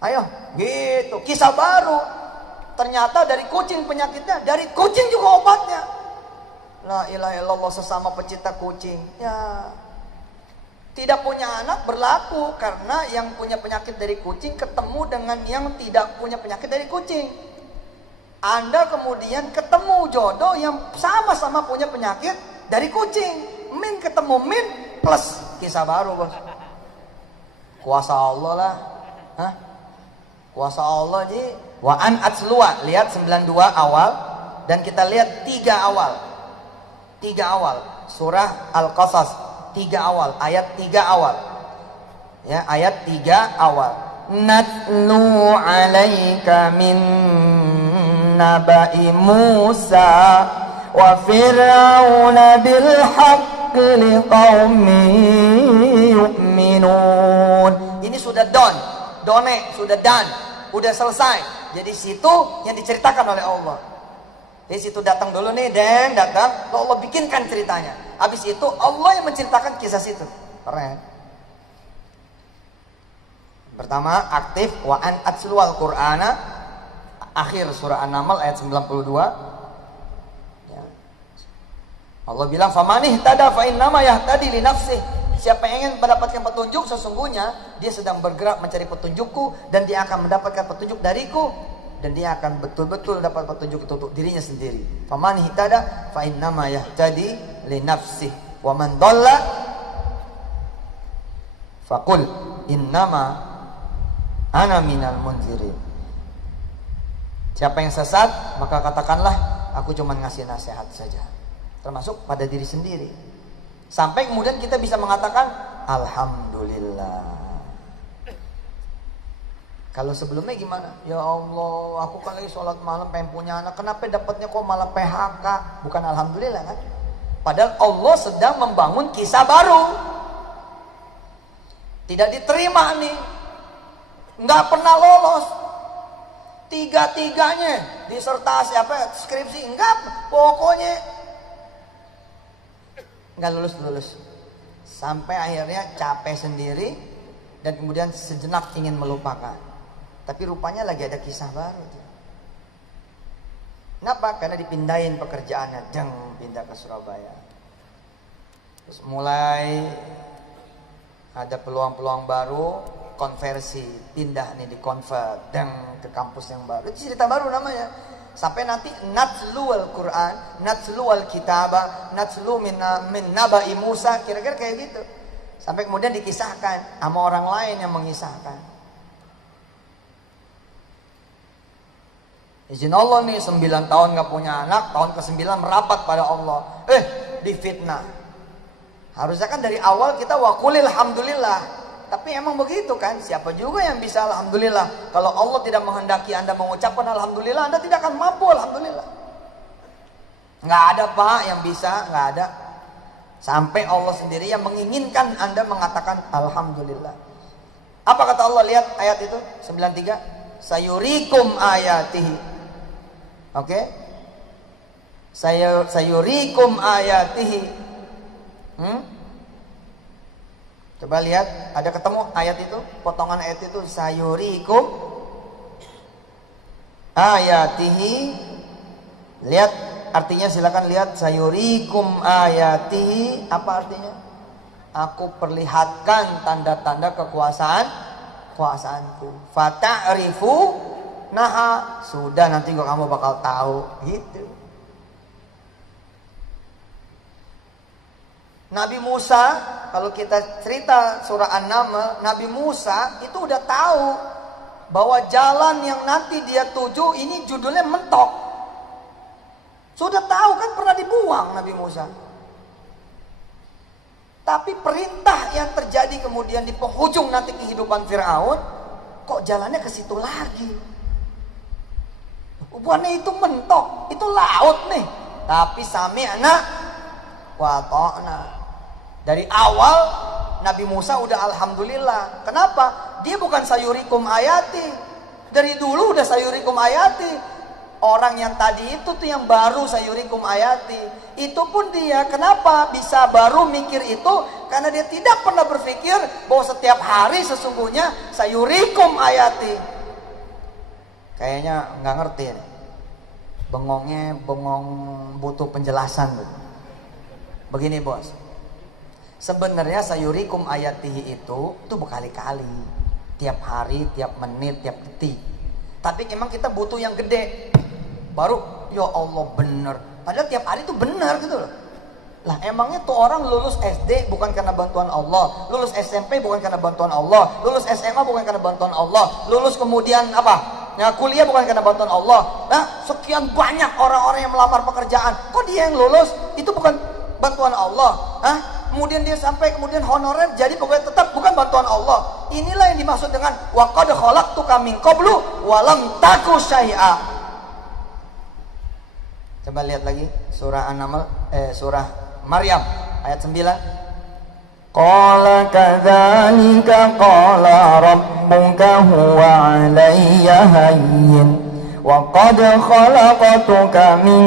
Ayo, gitu. Kisah baru. Ternyata dari kucing penyakitnya, dari kucing juga obatnya. La ilaha illallah, sesama pecinta kucing. Ya. Tidak punya anak berlaku karena yang punya penyakit dari kucing ketemu dengan yang tidak punya penyakit dari kucing. Anda kemudian ketemu jodoh yang sama-sama punya penyakit dari kucing. Min ketemu min plus kisah baru, bos. Kuasa Allah lah. Hah? Kuasa Allah ji. Wa an atsluwa. Lihat 92 awal. Dan kita lihat 3 awal. 3 awal. Surah Al-Qasas. 3 awal. Ayat 3 awal. Ya, ayat 3 awal. Natlu alaika min naba'i Musa wa fir'auna bil haqqi liqaumin yu'minun. Ini sudah done, sudah done, udah selesai. Jadi situ yang diceritakan oleh Allah. Di situ datang dulu nih, dan datang Allah bikinkan ceritanya. Habis itu Allah yang menceritakan kisah situ. Keren. Pertama aktif wa an atsluwal qur'ana, akhir surah An-Naml ayat 92. Ya. Allah bilang famanih tada fa innama yahtadi li nafsih. Siapa yang ingin mendapatkan petunjuk, sesungguhnya dia sedang bergerak mencari petunjukku, dan dia akan mendapatkan petunjuk dariku, dan dia akan betul-betul dapat petunjuk itu untuk dirinya sendiri. Famanih tada fa innama yahtadi li nafsih wa man dhalla faqul innama ana minal munzirin. Siapa yang sesat, maka katakanlah aku cuma ngasih nasihat saja, termasuk pada diri sendiri. Sampai kemudian kita bisa mengatakan alhamdulillah. Kalau sebelumnya gimana? Ya Allah, aku kan lagi sholat malam pengen punya anak, kenapa dapatnya kok malah PHK? Bukan alhamdulillah kan? Padahal Allah sedang membangun kisah baru. Tidak diterima nih, nggak pernah lolos. Tiga-tiganya disertasi skripsi enggak, pokoknya enggak lulus. Sampai akhirnya capek sendiri dan kemudian sejenak ingin melupakan. Tapi rupanya lagi ada kisah baru. Kenapa? Karena dipindahin pekerjaannya, pindah ke Surabaya. Terus mulai ada peluang-peluang baru, konversi, pindah nih, di convert ke kampus yang baru. Itu cerita baru namanya. Sampai nanti natslu al-Quran, natslu al-kitaba, natslu min naba'i Musa, kira-kira kayak gitu. Sampai kemudian dikisahkan sama orang lain yang mengisahkan. Izin Allah nih, 9 tahun gak punya anak, tahun ke-9 merapat pada Allah. Difitnah. Harusnya kan dari awal kita waqulil alhamdulillah. Tapi emang begitu kan? Siapa juga yang bisa alhamdulillah? Kalau Allah tidak menghendaki Anda mengucapkan alhamdulillah, Anda tidak akan mampu alhamdulillah. Nggak ada Pak yang bisa, nggak ada. Sampai Allah sendiri yang menginginkan Anda mengatakan alhamdulillah. Apa kata Allah? Lihat ayat itu 93. Sayurikum ayatihi. Oke? Sayurikum ayatihi. Coba lihat, ada ketemu ayat itu, potongan ayat itu, sayurikum ayatihi. Lihat artinya, silakan lihat. Sayurikum ayatihi, apa artinya? Aku perlihatkan tanda-tanda kekuasaanku. Fata'rifu naha, sudah nanti kamu bakal tahu, gitu. Nabi Musa, kalau kita cerita surah An-Naml, Nabi Musa itu udah tahu bahwa jalan yang nanti dia tuju ini judulnya mentok. Sudah tahu kan, pernah dibuang Nabi Musa. Tapi perintah yang terjadi kemudian di penghujung nanti kehidupan Fir'aun, kok jalannya ke situ lagi. Bukannya itu mentok, itu laut nih. Tapi sami'na wa ta'na. Dari awal Nabi Musa udah alhamdulillah. Kenapa? Dia bukan sayurikum ayati. Dari dulu udah sayurikum ayati. Orang yang tadi itu tuh yang baru sayurikum ayati. Itu pun dia kenapa bisa baru mikir itu? Karena dia tidak pernah berpikir bahwa setiap hari sesungguhnya sayurikum ayati. Kayaknya nggak ngerti nih. Bengongnya bengong butuh penjelasan. Begini bos, sebenarnya sayurikum ayatihi itu berkali-kali, tiap hari, tiap menit, tiap detik. Tapi emang kita butuh yang gede. Baru ya Allah bener. Padahal tiap hari itu benar gitu loh. Lah emangnya tuh orang lulus SD bukan karena bantuan Allah, lulus SMP bukan karena bantuan Allah, lulus SMA bukan karena bantuan Allah, lulus kemudian apa? Ya kuliah bukan karena bantuan Allah. Nah, sekian banyak orang-orang yang melamar pekerjaan, kok dia yang lulus? Itu bukan bantuan Allah. Hah? Kemudian dia sampai kemudian honorer jadi pegawai tetap, bukan bantuan Allah. Inilah yang dimaksud dengan wa qad khalaqtuka min qablu wa lam taku syai'a. Coba lihat lagi surah An-Naml, surah Maryam ayat 9. Qala kadzalika qala rabbuka huwa 'alayya hayyin wa qad khalaqtuka min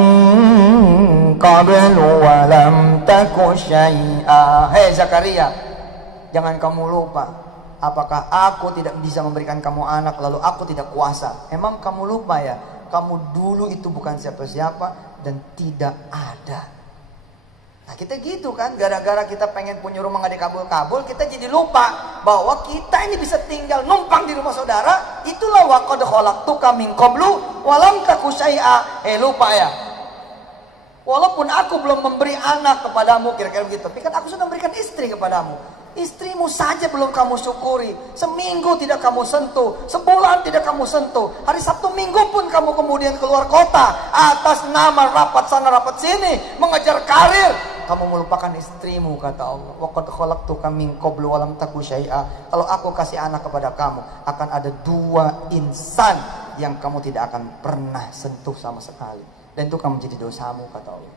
qablu wa lam taku syai'a. Hei Zakaria, jangan kamu lupa, apakah aku tidak bisa memberikan kamu anak lalu aku tidak kuasa? Emang kamu lupa ya, kamu dulu itu bukan siapa-siapa dan tidak ada. Nah kita gitu kan, gara-gara kita pengen punya rumah gak dikabul-kabul, kita jadi lupa bahwa kita ini bisa tinggal numpang di rumah saudara. Itulah wa qad khalaqtuka min qablu wa lam taku syai'a. Lupa ya, walaupun aku belum memberi anak kepadamu, kira-kira begitu, tapi kan aku sudah memberikan istri kepadamu. Istrimu saja belum kamu syukuri. Seminggu tidak kamu sentuh, sebulan tidak kamu sentuh, hari Sabtu Minggu pun kamu kemudian keluar kota atas nama rapat sana rapat sini, mengejar karir. Kamu melupakan istrimu, kata Allah. Wa qad khalaqtuka min qablu wa lam taku syai'a. Kalau aku kasih anak kepada kamu, akan ada dua insan yang kamu tidak akan pernah sentuh sama sekali, dan itu kamu jadi dosamu, kata Allah.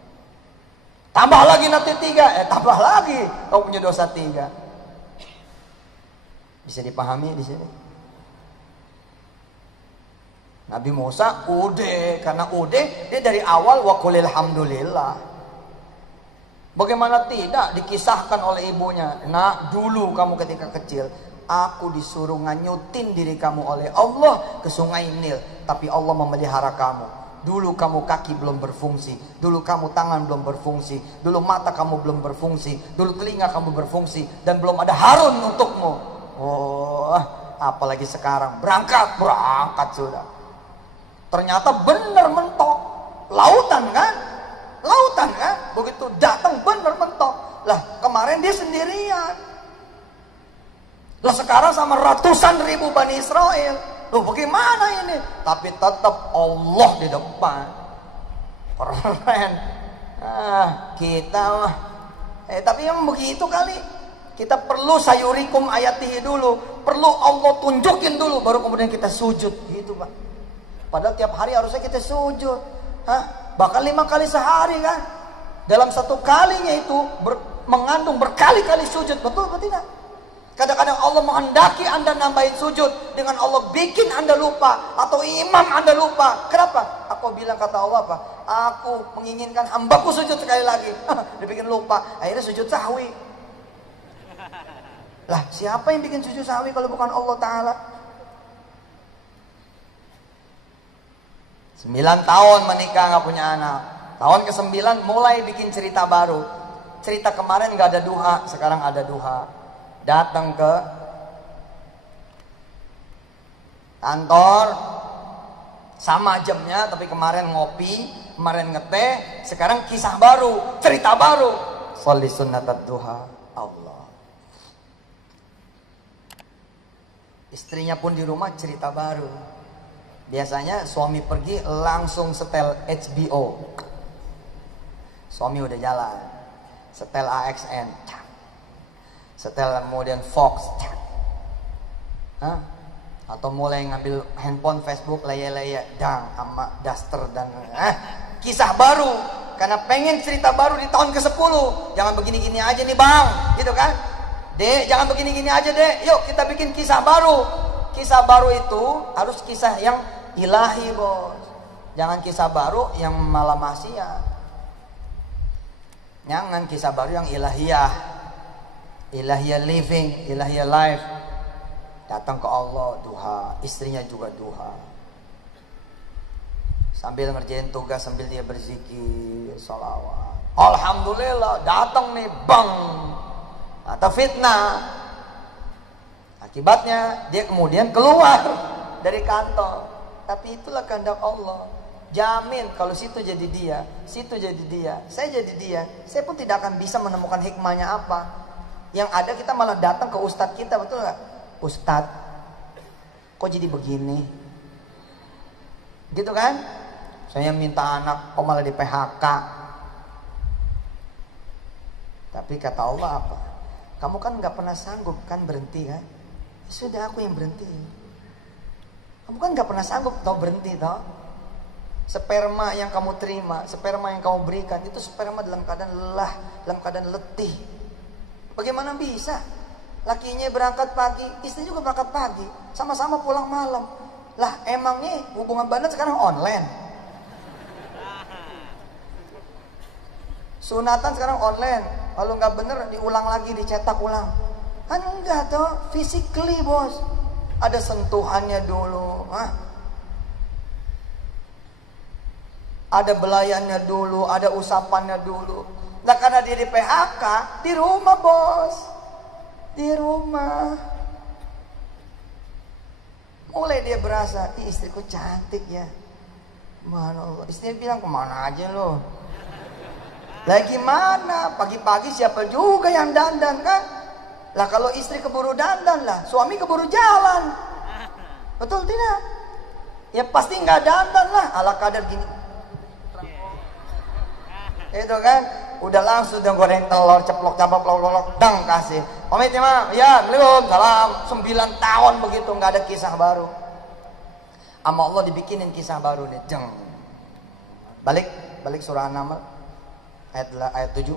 Tambah lagi nanti 3, tambah lagi kamu punya dosa 3. Bisa dipahami di sini? Nabi Musa karena dia dari awal wa qulil hamdulillah. Bagaimana tidak dikisahkan oleh ibunya, nak dulu kamu ketika kecil aku disuruh nganyutin diri kamu oleh Allah ke sungai Nil, tapi Allah memelihara kamu. Dulu kamu kaki belum berfungsi, dulu kamu tangan belum berfungsi, dulu mata kamu belum berfungsi, dulu telinga kamu berfungsi, dan belum ada Harun untukmu. Oh, apalagi sekarang berangkat sudah. Ternyata benar mentok, lautan kan? Begitu datang benar mentok. Lah kemarin dia sendirian. Lah sekarang sama ratusan ribu Bani Israel. Loh bagaimana ini? Tapi tetap Allah di depan. Keren. Kita mah. Tapi yang begitu kali. Kita perlu sayurikum ayatihi dulu. Perlu Allah tunjukin dulu, baru kemudian kita sujud. Gitu Pak. Padahal tiap hari harusnya kita sujud. Bahkan 5 kali sehari kan. Dalam satu kalinya itu mengandung berkali-kali sujud. Betul atau tidak? Kadang-kadang Allah menghendaki Anda nambahin sujud, dengan Allah bikin Anda lupa, atau imam Anda lupa. Kenapa? Aku bilang, kata Allah apa? Aku menginginkan hambaku sujud sekali lagi. Dibikin lupa, akhirnya sujud sahwi. Lah siapa yang bikin sujud sahwi kalau bukan Allah Ta'ala? 9 tahun menikah gak punya anak. Tahun ke-9 mulai bikin cerita baru. Cerita kemarin gak ada duha, sekarang ada duha. Datang ke kantor sama jamnya, tapi kemarin ngopi, kemarin ngeteh, sekarang kisah baru, cerita baru. Sholli sunnatat duha. Allah. Istrinya pun di rumah cerita baru. Biasanya suami pergi langsung setel HBO. Suami udah jalan, setel AXN, setel kemudian Fox, atau mulai ngambil handphone Facebook laya-laya, dang sama daster dan kisah baru. Karena pengen cerita baru di tahun ke-10. Jangan begini-gini aja nih bang, gitu kan? Dek, jangan begini-gini aja dek. Yuk kita bikin kisah baru. Kisah baru itu harus kisah yang ilahi bos. Jangan kisah baru yang malah maksiat. Jangan kisah baru yang ilahiyah. Ilahiyah living, ilahiyah life. Datang ke Allah duha, istrinya juga duha. Sambil ngerjain tugas, sambil dia berzikir, sholawat. Alhamdulillah, datang nih, bang. Atau fitnah. Akibatnya dia kemudian keluar dari kantor. Tapi itulah kehendak Allah. Jamin kalau situ jadi dia, situ jadi dia, saya jadi dia. Saya pun tidak akan bisa menemukan hikmahnya apa. Yang ada kita malah datang ke ustadz kita, betul gak? Ustadz, kok jadi begini? Gitu kan? Saya minta anak, kok malah di PHK? Tapi kata Allah apa? Kamu kan gak pernah sanggup kan berhenti kan? Ya sudah, aku yang berhenti. Kamu kan gak pernah sanggup tau berhenti tau? Sperma yang kamu terima, sperma yang kamu berikan, itu sperma dalam keadaan lelah, dalam keadaan letih. Bagaimana bisa? Lakinya berangkat pagi, istri juga berangkat pagi, sama-sama pulang malam. Lah emangnya hubungan badan sekarang online? Sunatan sekarang online, kalau nggak bener diulang lagi, dicetak ulang. Kan enggak toh, physically bos. Ada sentuhannya dulu, ada belayannya dulu, ada usapannya dulu. Nah karena dia di PHK, di rumah bos, di rumah. Mulai dia berasa, istriku cantik ya. Mana Allah, istrinya bilang kemana aja lo? Lagi mana? Pagi-pagi siapa juga yang dandan kan? Lah kalau istri keburu dandan lah, suami keburu jalan. Betul tidak? Ya pasti nggak dandan lah, ala kadar gini. Itu kan udah langsung udah goreng telur ceplok caplok lolok dang kasih pamit ya mah ya belum salam 9 tahun begitu nggak ada kisah baru. Ama Allah dibikinin kisah baru deh jeng. Balik surah An-Naml ayat 7.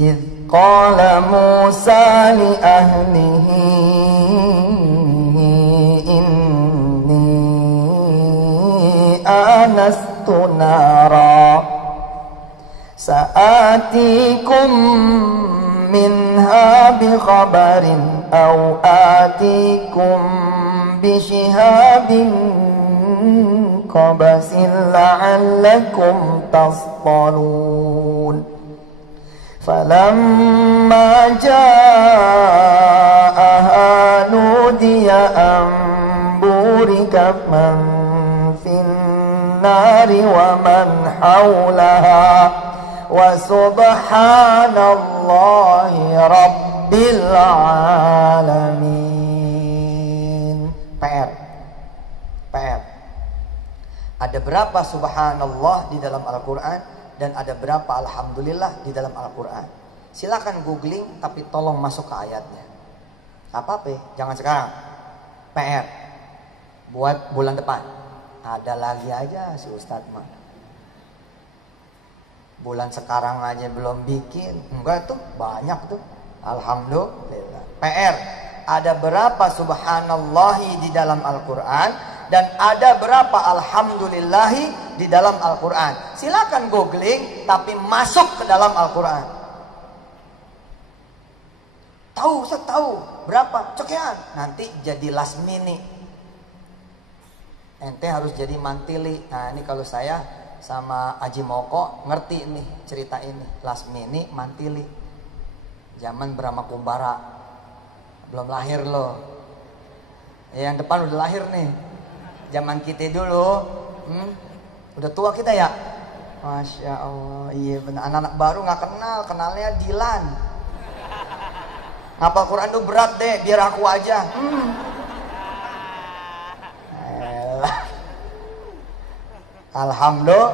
إذ قال موسى لأهله إني آنست نارا سآتيكم منها بخبر أو آتيكم بشهاب قبس لعلكم تصطلون فلما جاءها نودي أن بورك من في النار ومن حولها وسبحان الله رب العالمين. PR. Ada berapa subhanallah di dalam Al-Quran? Dan ada berapa alhamdulillah di dalam Al-Quran. Silakan googling, tapi tolong masuk ke ayatnya. Apa-apa, jangan sekarang. PR buat bulan depan. Ada lagi aja si Ustadz mah. Bulan sekarang aja belum bikin. Enggak tuh, banyak tuh. Alhamdulillah. PR, ada berapa subhanallahi di dalam Al-Quran? Dan ada berapa alhamdulillahi di dalam Al-Quran. Silakan googling, tapi masuk ke dalam Al-Quran. Tahu, Ustaz tahu berapa? Cokean. Nanti jadi last minute. Ente harus jadi mantili. Nah ini kalau saya sama Aji Moko ngerti nih cerita ini. Last minute mantili. Zaman Brahma Kumbara. Belum lahir loh. Yang depan udah lahir nih. Zaman kita dulu, udah tua kita ya. Masya Allah, iya benar. Anak-anak baru nggak kenalnya Dilan. Ngapal Quran tuh berat deh, biar aku aja. Alhamdulillah.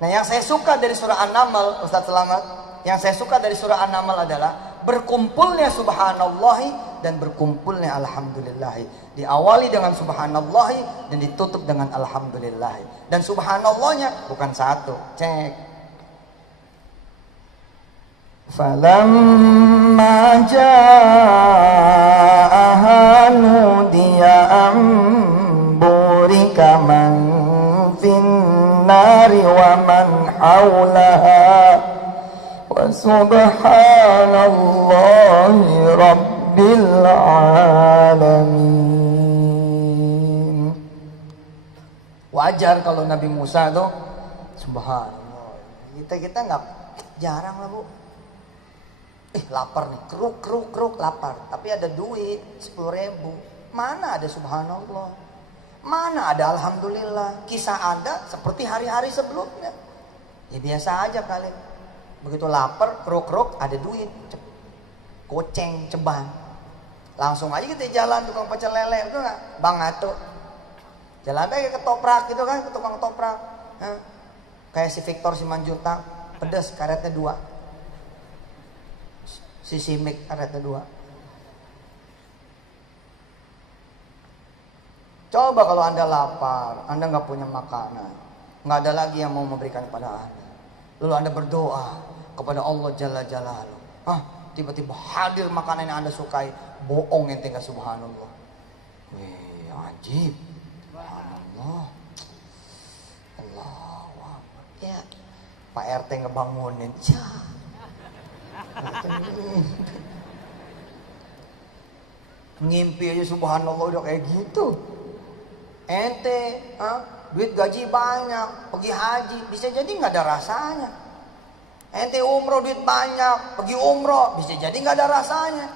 Nah yang saya suka dari surah An-Naml, Ustaz Selamat, yang saya suka dari surah An-Naml adalah berkumpulnya subhanallahi dan berkumpulnya alhamdulillahi. Diawali dengan subhanallahi dan ditutup dengan alhamdulillahi. Dan subhanallahnya bukan satu. Cek. Falamma ja'aha nudiya an burika man fin nari wa man hawlaha wa subhanallahi rabbil alamin. Wajar kalau Nabi Musa tuh subhanallah. Kita nggak jarang lah bu. Lapar nih, keruk lapar. Tapi ada duit 10.000. Mana ada subhanallah? Mana ada alhamdulillah? Kisah Anda seperti hari-hari sebelumnya. Ya biasa aja kali. Begitu lapar, keruk ada duit. Goceng, ceban. Langsung aja kita jalan tukang pecel lele, betul nggak? Bang Ato. Jalan aja ke toprak gitu kan, ke tukang toprak. Kayak si Victor Simanjuntak, pedas karetnya 2. Si Simik karetnya 2. Coba kalau Anda lapar, Anda nggak punya makanan, nggak ada lagi yang mau memberikan kepada Anda. Lalu Anda berdoa kepada Allah Jalla Jalaluhu. Tiba-tiba hadir makanan yang Anda sukai, bohong ente nggak subhanallah. Wih, ajib. Subhanallah. Allahu Akbar. Ya, Pak RT ngebangunin. Ya. Ngimpi aja subhanallah udah kayak gitu. Ente duit gaji banyak, pergi haji, bisa jadi nggak ada rasanya. Ente umroh duit banyak, pergi umroh, bisa jadi nggak ada rasanya.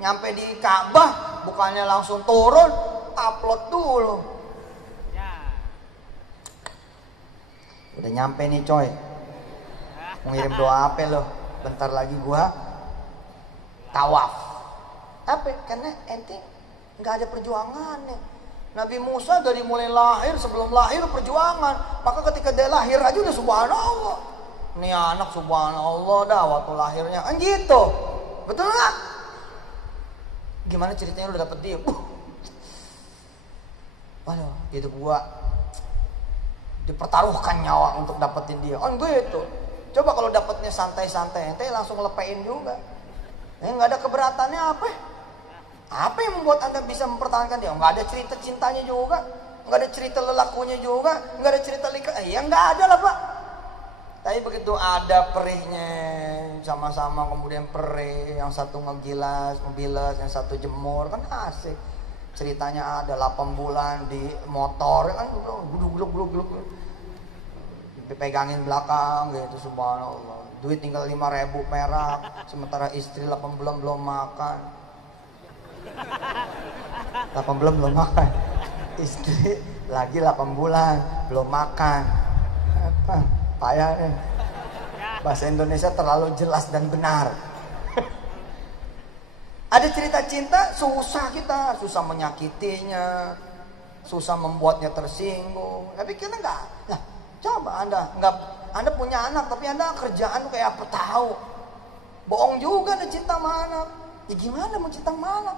Nyampe di Ka'bah bukannya langsung turun, upload dulu. Udah nyampe nih coy, mau ngirim doa apa lo? Bentar lagi gua tawaf. Apa? Karena ente nggak ada perjuangannya. Nabi Musa dari mulai lahir, sebelum lahir perjuangan. Maka ketika dia lahir aja udah subhanallah. Nih anak subhanallah dah waktu lahirnya. Kan gitu. Betul nggak? Gimana ceritanya lu dapet dia? Waduh, gitu gua dipertaruhkan nyawa untuk dapetin dia. Oh gitu. Coba kalau dapetnya santai-santai, ente langsung lepein juga. Nggak ada keberatannya apa? Apa yang membuat Anda bisa mempertahankan dia? Nggak ada cerita cintanya juga, nggak ada cerita lelakunya juga, nggak ada cerita lika. Ya nggak ada lah pak. Tapi begitu ada perihnya, sama-sama kemudian perih, yang satu ngegilas, yang satu jemur, kan asik. Ceritanya ada 8 bulan di motor, kan gluk. Dipegangin belakang gitu, subhanallah. Duit tinggal 5.000 perak, sementara istri 8 bulan belum makan. 8 bulan belum makan. Istri lagi 8 bulan belum makan. Apa? Payah nih. Bahasa Indonesia terlalu jelas dan benar. Ada cerita cinta susah kita, susah menyakitinya, susah membuatnya tersinggung. Tapi kita enggak. Nah, coba Anda punya anak tapi Anda kerjaan kayak apa tahu. Bohong juga ada cinta sama anak. Ya gimana mau cinta sama anak?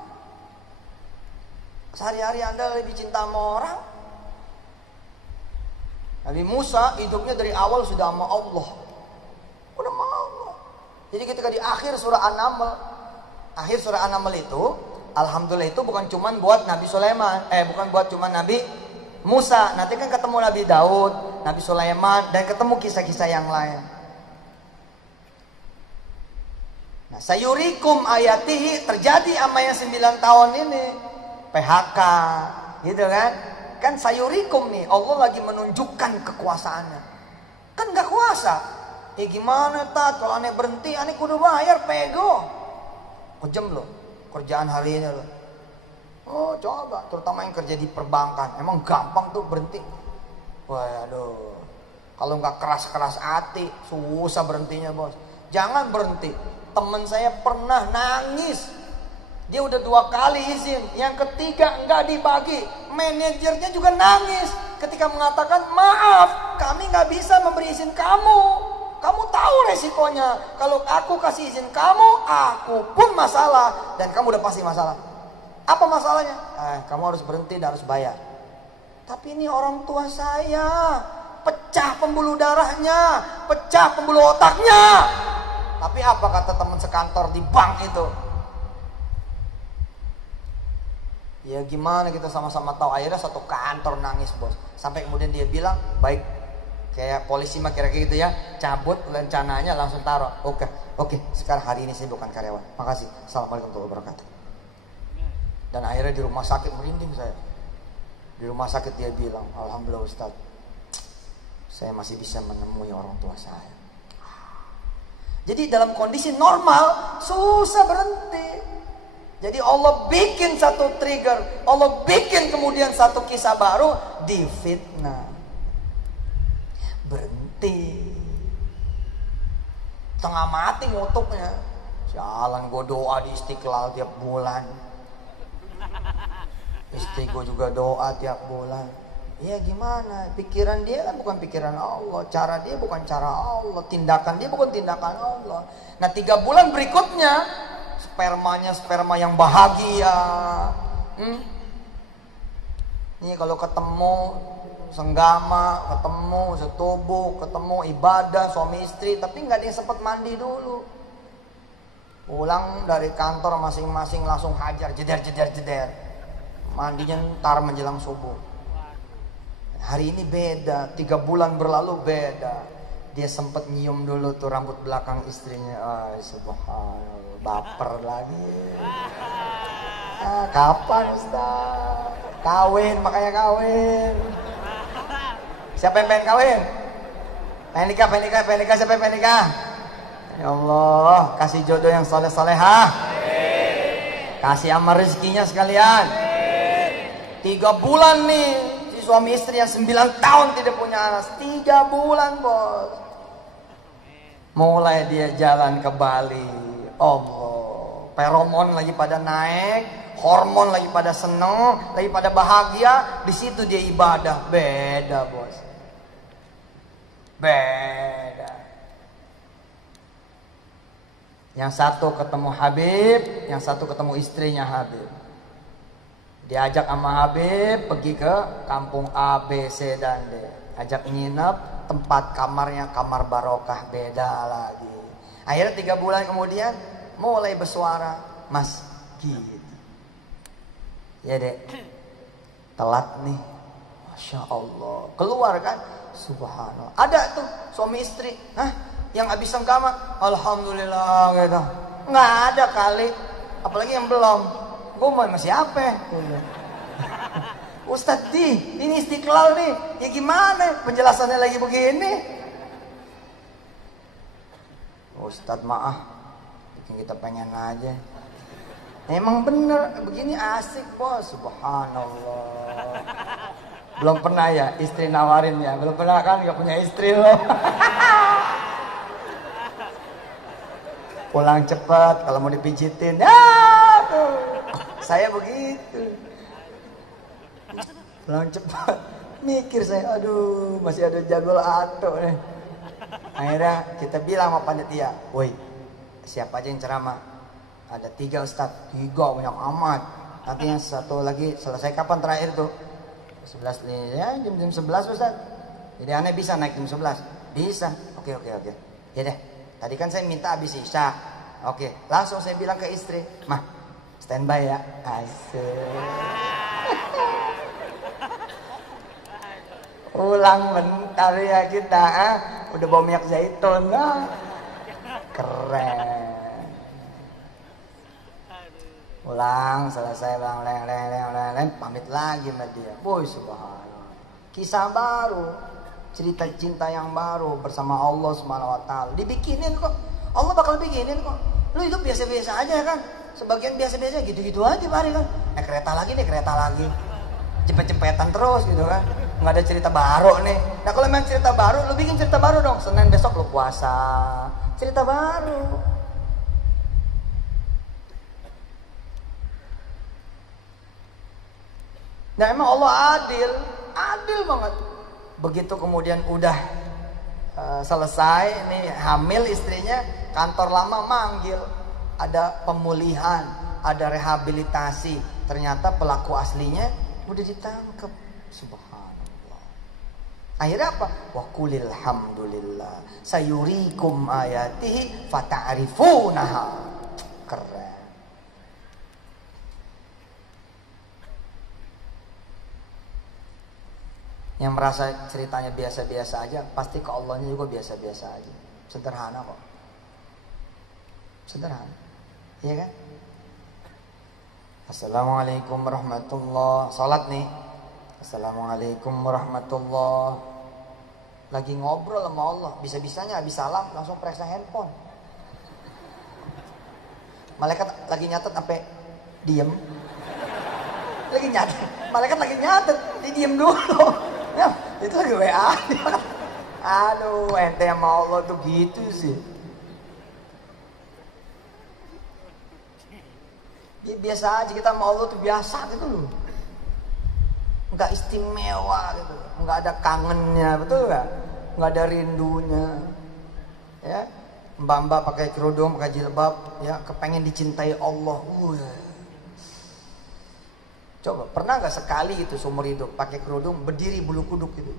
Sehari-hari Anda lebih cinta sama orang. Nabi Musa hidupnya dari awal sudah sama Allah. Udah sama Allah. Jadi ketika di akhir surah An-Naml itu, alhamdulillah itu bukan cuma buat Nabi Sulaiman, bukan buat cuma Nabi Musa. Nanti kan ketemu Nabi Daud, Nabi Sulaiman, dan ketemu kisah-kisah yang lain. Nah, sayurikum ayatihi terjadi sama yang 9 tahun ini. PHK, gitu kan? Kan sayurikum nih, Allah lagi menunjukkan kekuasaannya. Kan gak kuasa. Gimana tat, kalau aneh berhenti, aneh kudu bayar, pego. Kejam loh, kerjaan hari ini loh. Oh coba, terutama yang kerja di perbankan, emang gampang tuh berhenti. Waduh, kalau nggak keras-keras hati, susah berhentinya bos. Jangan berhenti. Temen saya pernah nangis. Dia udah 2 kali izin, yang ketiga nggak dibagi. Manajernya juga nangis ketika mengatakan maaf, kami nggak bisa memberi izin kamu. Kamu tahu resikonya. Kalau aku kasih izin kamu, aku pun masalah dan kamu udah pasti masalah. Apa masalahnya? Kamu harus berhenti dan harus bayar. Tapi ini orang tua saya, pecah pembuluh darahnya, pecah pembuluh otaknya. Tapi apa kata teman sekantor di bank itu? Ya gimana, kita sama-sama tahu. Akhirnya satu kantor nangis bos. Sampai kemudian dia bilang, baik, kayak polisi mah kira-kira gitu ya, cabut rencananya, langsung taruh. Oke, sekarang hari ini saya bukan karyawan. Makasih. Assalamualaikum warahmatullahi wabarakatuh. Dan akhirnya di rumah sakit merinding saya. Di rumah sakit dia bilang, alhamdulillah Ustaz, saya masih bisa menemui orang tua saya. Jadi dalam kondisi normal susah berhenti. Jadi Allah bikin satu trigger, Allah bikin kemudian satu kisah baru, difitnah. Berhenti. Tengah mati ngutuknya. Jalan gue doa di Istiqlal tiap bulan. Istri gue juga doa tiap bulan. Ya gimana, pikiran dia kan bukan pikiran Allah, cara dia bukan cara Allah, tindakan dia bukan tindakan Allah. Nah 3 bulan berikutnya, spermanya sperma yang bahagia. Ini kalau ketemu senggama, ketemu setubuh, ketemu ibadah suami istri, tapi nggak ada yang sempat mandi dulu. Pulang dari kantor masing-masing langsung hajar, jeder. Mandinya ntar menjelang subuh. Hari ini beda, 3 bulan berlalu beda. Dia sempat nyium dulu tuh rambut belakang istrinya. Subhanallah, baper lagi. Kapan Ustaz? Kawin, makanya kawin. Siapa yang pengen kawin? Pengen nikah, siapa yang pengen nikah? Ya Allah, kasih jodoh yang soleh-solehah. Kasih amal rezekinya sekalian. 3 bulan nih, si suami istri yang 9 tahun tidak punya anak. 3 bulan bos. Mulai dia jalan ke Bali. Allah, feromon lagi pada naik, hormon lagi pada seneng, lagi pada bahagia. Di situ dia ibadah. Beda bos, beda. Yang satu ketemu Habib, yang satu ketemu istrinya Habib. Diajak sama Habib pergi ke kampung A, B, C, dan D. Ajak nginep, tempat kamarnya kamar barokah, beda lagi. Akhirnya 3 bulan kemudian mulai bersuara, Mas gitu. Ya dek, telat nih. Masya Allah. Keluar kan, subhanallah. Ada tuh suami istri, yang habis senggama, alhamdulillah gitu. Nggak ada kali, apalagi yang belum. Gue masih apa? Ustadz ini Istiqlal nih, ya gimana? Penjelasannya lagi begini. Ustadz maaf, bikin kita pengen aja. Emang bener, begini asik bos, subhanallah. Belum pernah ya istri nawarin ya, belum pernah kan, gak punya istri loh. Pulang cepat, kalau mau dipijitin, saya begitu. Pulang cepat, mikir saya, aduh masih ada jadwal ato nih. Akhirnya kita bilang sama panitia, woi siapa aja yang ceramah? Ada 3 Ustadz. 3 banyak amat. Nanti yang satu lagi selesai kapan terakhir tuh? 11 nih ya, jam 11 Ustadz. Jadi aneh bisa naik jam 11? Bisa. Oke. Ya deh, tadi kan saya minta habis Isya. Oke, langsung saya bilang ke istri, Mah, standby ya. Asik. Ulang bentar ya kita, udah bawa minyak zaitun. Keren. Ulang, selesai bang, leng, pamit lagi sama dia. Boy, subhanallah. Kisah baru, cerita cinta yang baru bersama Allah Subhanahu wa taala. Dibikinin kok. Allah bakal bikinin kok. Lu hidup biasa-biasa aja kan. Sebagian biasa-biasa gitu-gitu aja hari kan. Kereta lagi. Cepet-cepetan terus gitu kan. Nggak ada cerita baru nih. Nah kalau main cerita baru, lu bikin cerita baru dong. Senin besok lu puasa. Cerita baru. Nah emang Allah adil banget. Begitu kemudian udah selesai nih hamil istrinya, kantor lama manggil, ada pemulihan, ada rehabilitasi. Ternyata pelaku aslinya udah ditangkap. Subhanallah. Akhirnya apa? Wa qulil hamdulillah sayurikum ayatihi fata'rifunaha. Keren. Yang merasa ceritanya biasa-biasa aja, pasti ke Allahnya juga biasa-biasa aja. Sederhana kok. Sederhana. Iya kan? Assalamualaikum warahmatullahi. Salat nih. Assalamualaikum warahmatullahi. Lagi ngobrol sama Allah, bisa-bisanya habis salam langsung periksa handphone. Malaikat lagi nyatet sampai diem. Lagi nyatet. Malaikat lagi nyatet, diem dulu. Ya, itu lagi WA. Aduh, ente sama Allah tuh gitu sih. Ya, biasa aja kita sama Allah tuh biasa gitu loh. Enggak istimewa gitu. Enggak ada kangennya, betul gak? Enggak ada rindunya. Ya, mbak-mbak pakai kerudung, pakai jilbab, ya, kepengen dicintai Allah. Coba, pernah gak sekali itu seumur hidup pakai kerudung berdiri bulu kuduk gitu?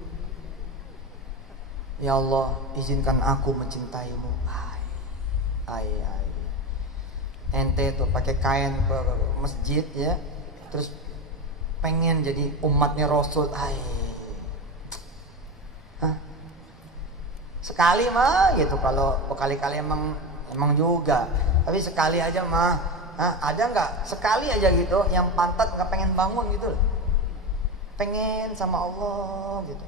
Ya Allah, izinkan aku mencintaimu. Ay. Ente tuh pakai kain ke masjid ya, terus pengen jadi umatnya Rasul. Sekali mah gitu, kalau berkali-kali emang juga. Tapi sekali aja mah. Ada nggak sekali aja gitu yang pantat nggak pengen bangun gitu, pengen sama Allah gitu.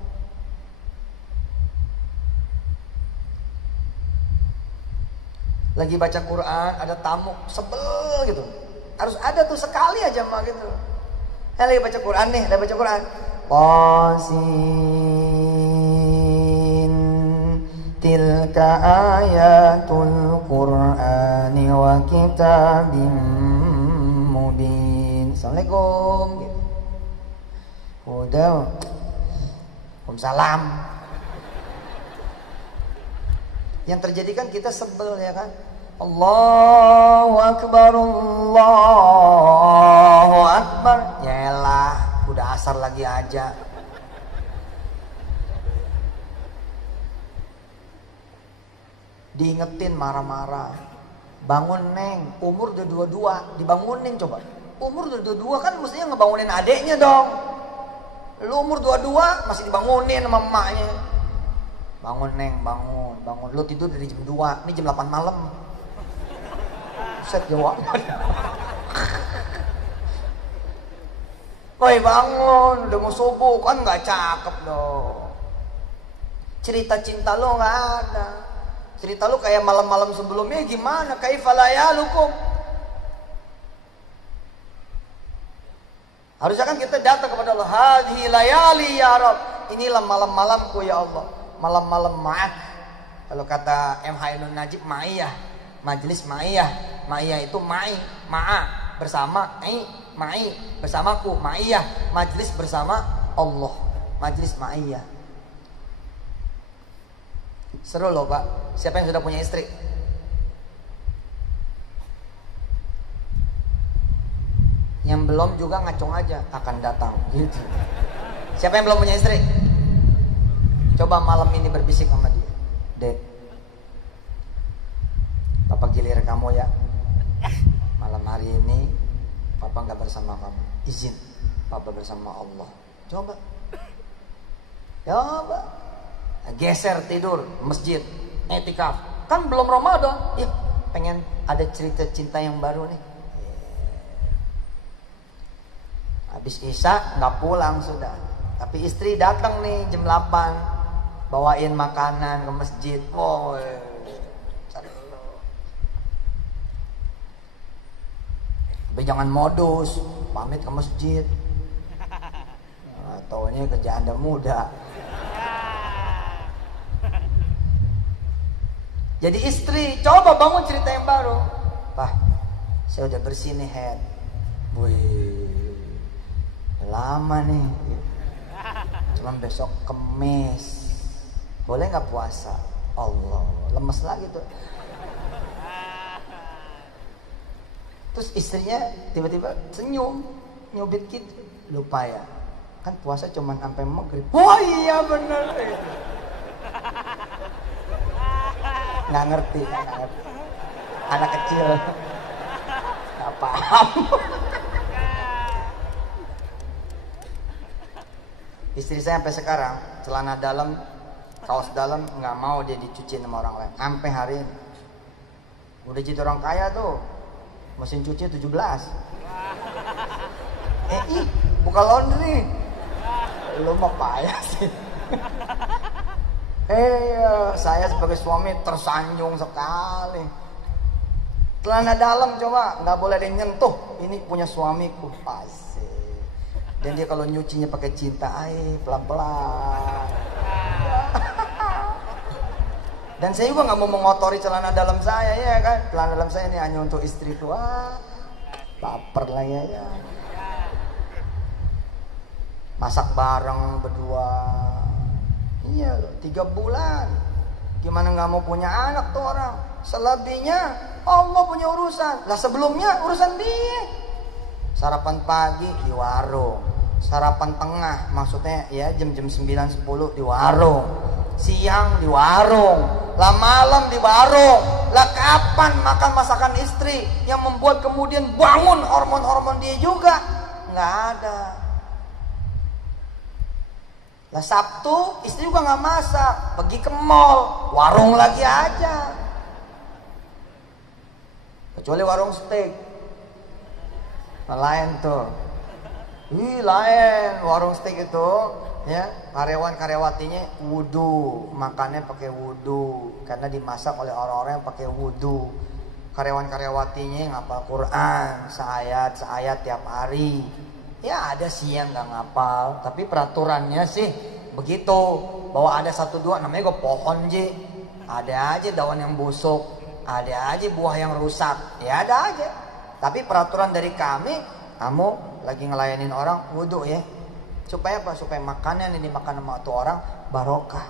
Lagi baca Quran ada tamu sebel gitu, harus ada tuh sekali aja mah gitu. Lagi baca Quran nih, lagi baca Quran. Qasin tilka ayatul Qur'ani wa kitabim mubin. Assalamualaikum gitu. Udah. Waalaikumsalam. Yang terjadi kan kita sebel ya kan. Allahu Akbar, Allahu Akbar. Yaelah, udah asar lagi aja. Diingetin marah-marah. Bangun neng, umur udah 22, dibangunin coba. Umur udah 22 kan mestinya ngebangunin adeknya dong. Lu umur 22 masih dibangunin sama emaknya. Bangun neng, bangun. Lu tidur dari jam 2, ini jam 8 malam. Set jawaban. Woi bangun, udah mau subuh, kan gak cakep dong. Cerita cinta lo gak ada. Cerita lu kayak malam-malam sebelumnya gimana? Kaifa layalukum? Harusnya kan kita datang kepada Allah. Hadhi layali ya Rabb. Inilah malam-malamku ya Allah. Malam-malam ma'ak. Kalau kata M. Hailun Najib, ma'iyah. Majlis ma'iyah. Ma'iyah itu ma'i, ma'a bersama, ma'i bersamaku, ma'iyah. Majlis bersama Allah. Majlis ma'iyah. Seru loh Pak. Siapa yang sudah punya istri? Yang belum juga ngacung aja, akan datang gitu. Siapa yang belum punya istri? Coba malam ini berbisik sama dia. Dek, Papa gilir kamu ya. Malam hari ini Papa gak bersama kamu. Izin Papa bersama Allah. Coba. Geser tidur masjid, etikaf. Kan belum Ramadan. Ya, pengen ada cerita cinta yang baru nih. Habis Isya nggak pulang sudah. Tapi istri datang nih jam 8, bawain makanan ke masjid. Oh, tapi jangan modus, pamit ke masjid. Taunya ke janda muda. Jadi istri, coba bangun cerita yang baru. Pak, saya udah bersih nih head. Wih, lama nih. Cuman besok Kemis. Boleh nggak puasa? Allah, lemes lagi tuh. Terus istrinya tiba-tiba senyum, nyubit gitu. Lupa ya, Kan puasa cuman sampai maghrib. Oh iya bener. Nggak ngerti. Anak kecil nggak paham. Istri saya sampai sekarang celana dalam, kaos dalam nggak mau dia dicuci sama orang lain sampai hari ini. Udah jadi orang kaya tuh, mesin cuci 17. Buka laundry. Lu mah payah sih. Saya sebagai suami tersanjung sekali. Celana dalam coba nggak boleh ada yang nyentuh. Ini punya suamiku, asik. Dan dia kalau nyucinya pakai cinta, pelan-pelan. Dan saya juga nggak mau mengotori celana dalam saya, ya kan? Celana dalam saya ini hanya untuk istriku. Baper lah ya. Masak bareng berdua. Iya loh, 3 bulan. Gimana nggak mau punya anak tuh orang? Selebihnya Allah punya urusan. Lah sebelumnya urusan dia. Sarapan pagi di warung, sarapan tengah maksudnya ya jam-jam 9-10 di warung, siang di warung, lah malam di warung. Lah kapan makan masakan istri yang membuat kemudian bangun hormon-hormon dia juga? Nggak ada. Lah Sabtu istri juga nggak masak, pergi ke mall, warung lagi aja. Kecuali warung steak, lain tuh. Lain warung steak itu, ya karyawan-karyawatinya wudu, makannya pakai wudu, karena dimasak oleh orang-orang yang pakai wudu. Karyawan-karyawatinya ngapal Quran, seayat tiap hari. Ya ada sih yang nggak ngapal, tapi peraturannya sih begitu. Bahwa ada 1-2 namanya gue pohon je, ada aja daun yang busuk, ada aja buah yang rusak, ya ada aja. Tapi peraturan dari kami, kamu lagi ngelayanin orang wudu ya, supaya apa? Supaya makanan yang dimakan sama tuh orang barokah.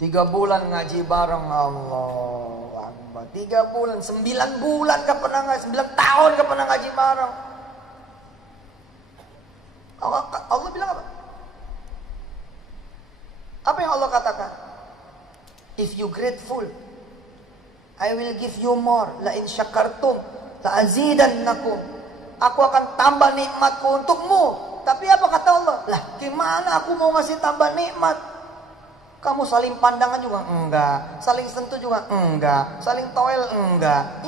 3 bulan ngaji bareng, Allah. 3 bulan, 9 bulan gak pernah ngaji, 9 tahun gak pernah ngaji bareng. Allah bilang apa? Apa yang Allah katakan? If you grateful, I will give you more. La in syakartum la azidannakum. Aku akan tambah nikmatku untukmu. Tapi apa kata Allah? Lah gimana aku mau ngasih tambah nikmat? Kamu saling pandangan juga enggak, saling sentuh juga enggak, saling toel enggak.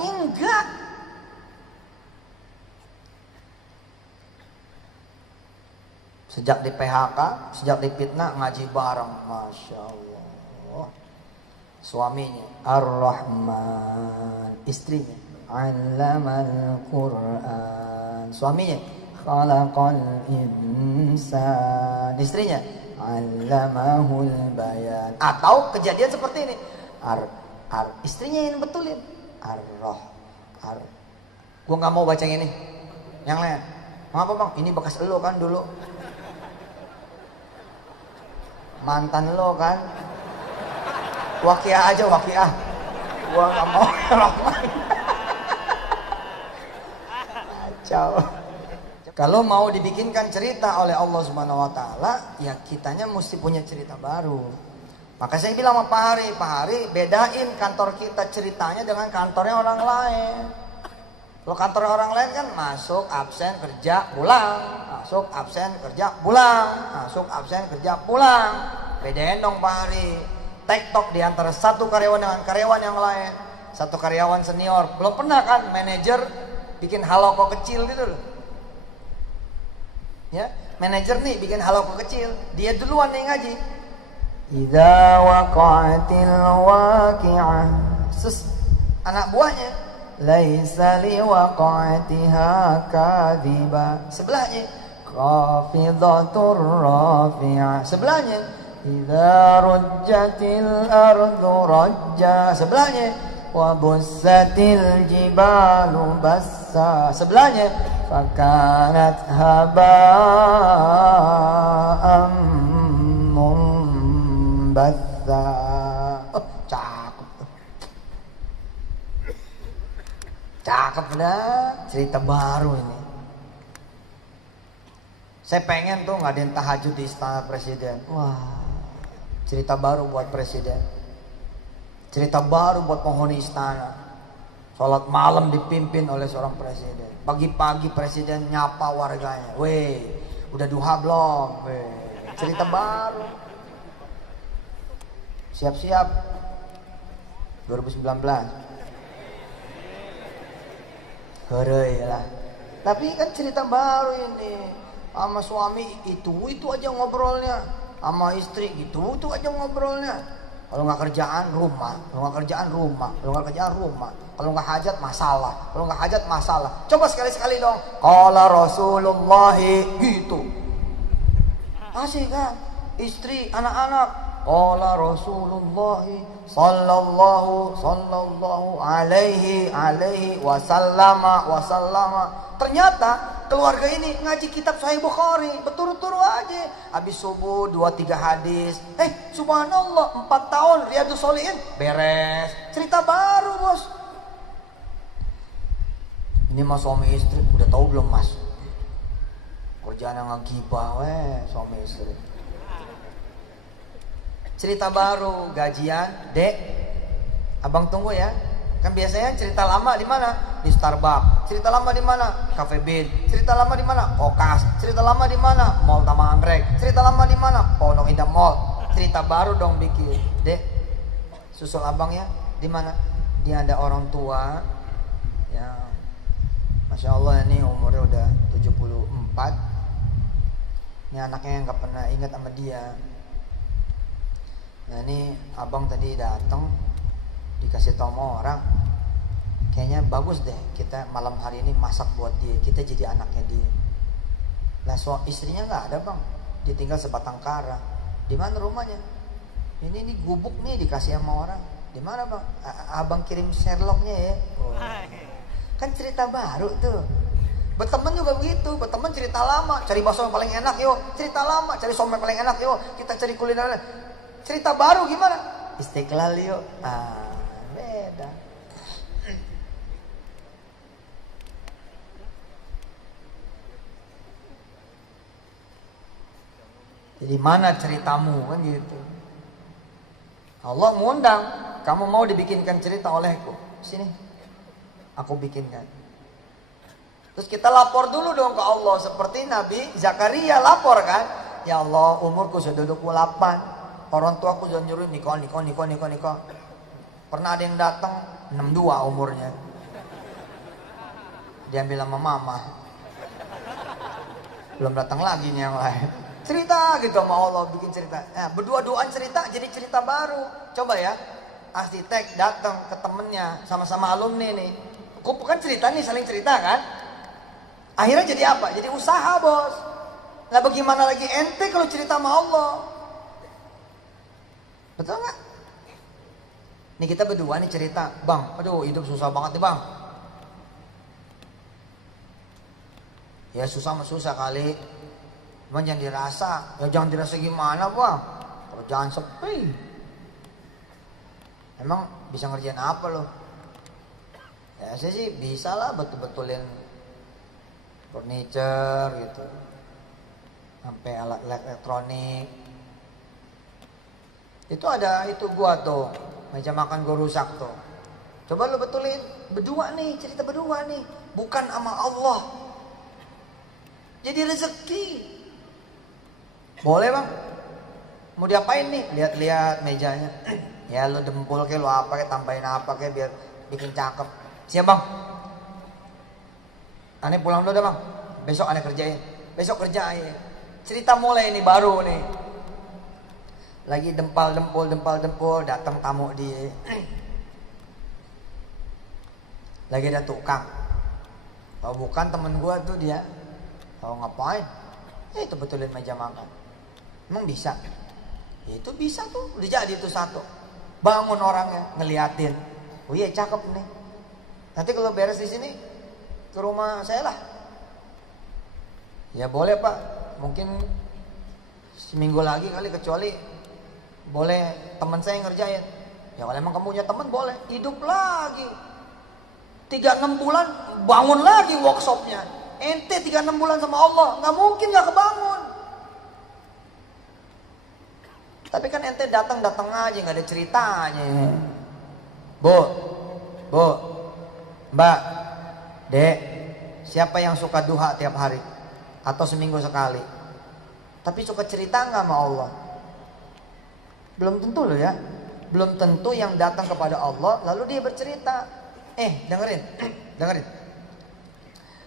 Sejak di PHK, sejak difitnah ngaji bareng, masya Allah. Suaminya Ar-Rahman, istrinya Allamal Quran. Suaminya Khalaqal Insan, istrinya Allamahul Bayan. Atau kejadian seperti ini, istrinya yang betulin Gua nggak mau baca yang ini, yang lain. Ngapa bang? Ini bekas elo kan dulu, mantan lo kan. Waqiah aja, Waqiah. Gua nggak mau Rahman. Kacau. Kalau mau dibikinkan cerita oleh Allah Subhanahu wa taala, ya kitanya mesti punya cerita baru. Maka saya bilang sama Pak Hari, bedain kantor kita ceritanya dengan kantornya orang lain. Kalau kantornya orang lain kan masuk, absen, kerja, pulang. Masuk, absen, kerja, pulang. Masuk, absen, kerja, pulang. Bedain dong Pak Hari. Tektok di antara satu karyawan dengan karyawan yang lain. Satu karyawan senior, belum pernah kan manajer bikin haloko kecil gitu loh. Ya, manajer nih bikin haloko kecil, dia duluan nih ngaji. Idza waqa'atil waqi'ah. Anak buahnya, laisa li waqa'atiha kadhiba. Sebelahnya, khafidatur rafi'ah. Sebelahnya, idza rujjatil ardu rajja. Sebelahnya, wa bussatil jibalu bassa. Sebelahnya, fakanat haba'am mumbatha. Cakep tuh. Cakep dah. Cerita baru ini. Saya pengen tuh ngadain tahajud di istana presiden. Wah, cerita baru buat presiden. Cerita baru buat penghuni istana. Sholat malam dipimpin oleh seorang presiden. Pagi-pagi presiden nyapa warganya. Weh, udah duha belum? Weh, cerita baru. Siap-siap 2019. Heureuy lah. Tapi kan cerita baru ini. Sama suami itu aja ngobrolnya. Sama istri itu aja ngobrolnya. Kalau nggak kerjaan rumah, kalau nggak kerjaan rumah, kalau nggak kerjaan rumah, kalau nggak hajat masalah, kalau nggak hajat masalah. Coba sekali-sekali dong. Qala Rasulullah gitu. Asik kan? Istri, anak-anak. Qala Rasulullah sallallahu alaihi wasallama. Ternyata keluarga ini ngaji kitab Sahih Bukhari berturut-turut aja. Habis subuh 2-3 hadis. Subhanallah 4 tahun Riyadhus Shalihin beres. Cerita baru, Bos. Ini mas suami istri udah tahu belum, Mas? Kerjaan yang ngegibah suami istri. Cerita baru, gajian, Dek. Abang tunggu ya. Kan biasanya cerita lama di mana? Di Starbucks. Cerita lama di mana? Cafe Bean. Cerita lama di mana? Kokas. Cerita lama di mana? Mall Taman Anggrek. Cerita lama di mana? Pondok Indah Mall. Cerita baru dong bikin. Dek, susul abang ya. Di mana? Dia ada orang tua. Ya, Masya Allah ini umurnya udah 74. Ini anaknya nggak pernah ingat sama dia. Nah ini abang tadi datang, dikasih tau sama orang, kayaknya bagus deh kita malam hari ini masak buat dia, kita jadi anaknya dia. Lah istrinya nggak ada bang, dia tinggal sebatang kara. Di mana rumahnya? Ini gubuk nih dikasih sama orang. Di mana bang? Abang kirim Sherlocknya ya. Oh. Kan cerita baru tuh. Berteman juga begitu, berteman cerita lama, cari bakso yang paling enak yuk, cerita lama, cari somai paling enak yuk, kita cari kuliner. Cerita baru gimana? Istiqlal yuk. Beda. Jadi mana ceritamu kan gitu. Allah mengundang, kamu mau dibikinkan cerita olehku? Sini, aku bikinkan. Terus kita lapor dulu dong ke Allah. Seperti Nabi Zakaria lapor kan. Ya Allah, umurku sudah 28. Orang tua aku sudah nyuruh nikah. Pernah ada yang datang 62 umurnya. Diambil sama mama. Belum datang lagi nih yang lain. Cerita gitu sama Allah, bikin cerita. Nah, berdua-duaan cerita jadi cerita baru. Coba ya, arsitek datang ke temennya, sama-sama alumni nih. Kok bukan cerita nih, saling cerita kan? Akhirnya jadi apa? Jadi usaha, Bos. Nah bagaimana lagi ente kalau cerita sama Allah? Betul nggak? Nih kita berdua nih cerita, bang, aduh hidup susah banget nih bang. Ya susah mah susah kali, cuman jangan dirasa. Ya jangan dirasa gimana bang? Kerjaan sepi. Emang bisa ngerjain apa lo? Ya saya sih bisa lah betul-betulin furniture gitu, sampai alat elektronik. Itu ada itu gua tuh, meja makan gua rusak tuh. Coba lu betulin, berdua nih, cerita berdua nih, bukan sama Allah. Jadi rezeki. Boleh bang? Mau diapain nih? Lihat-lihat mejanya. Ya lu dempul kayak lu apa kayak tambahin apa kayak biar bikin cakep. Siap bang? Aneh pulang dulu dah bang. Besok aneh kerjain. Besok kerjain. Cerita mulai ini baru nih. Lagi dempul, datang tamu dia. Lagi ada tukang. Kalau bukan temen gua tuh dia. Kalau ngapain? Itu betulin meja makan. Emang bisa? Ya, itu bisa tuh, udah jadi itu satu. Bangun orangnya, ngeliatin. Oh iya cakep nih. Nanti kalau beres di sini ke rumah saya lah. Ya boleh pak. Mungkin seminggu lagi kali, kecuali boleh teman saya yang ngerjain. Ya kalau emang kamu punya teman boleh. Hidup lagi 3-6 bulan bangun lagi workshopnya. Ente 36 bulan sama Allah, nggak mungkin nggak kebangun. Tapi kan ente datang aja, nggak ada ceritanya. Bu, Mbak, Dek, siapa yang suka duha tiap hari atau seminggu sekali? Tapi suka cerita nggak sama Allah? Belum tentu loh ya. Belum tentu yang datang kepada Allah lalu dia bercerita. Dengerin.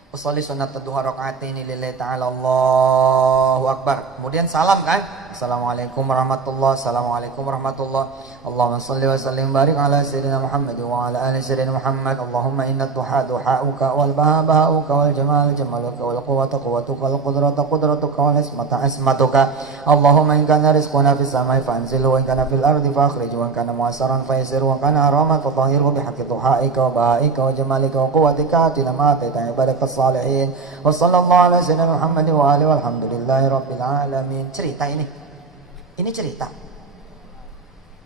Usolli sunat duha rakaataini lillahi ta'ala, Allahu akbar. Kemudian salam kan? Assalamualaikum warahmatullahi, assalamualaikum warahmatullahi. Allahumma shalli wa sallim barik ala sayyidina Muhammad wa ala ali sayyidina Muhammad. Allahumma inna duha duhauka wal baha bahauka wal jamal jamaluka wal quwwata quwwatuka wal qudrata qudratuka wal ismata ismatuka. Allahumma in kana rizquna fis samai fa anzilhu wa in kana fil ardi fa akhrijhu wa in kana mu'assaran fa yassirhu wa in kana haraman fa tahhirhu bi haqqi duhaika wa bahaika wa jamalika wa quwwatika tilama ta'ita ibadakas salihin. Wa sallallahu ala sayyidina Muhammad wa alihi walhamdulillahi rabbil alamin. Cerita ini cerita.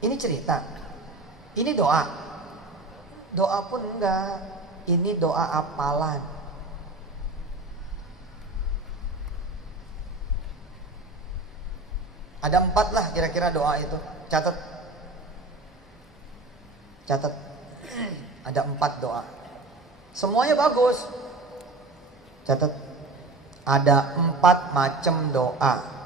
Ini cerita. Ini doa. Doa pun enggak. Ini doa apalan. Ada 4 lah kira-kira doa itu. Catat. Ada 4 doa. Semuanya bagus. Catat. Ada 4 macam doa.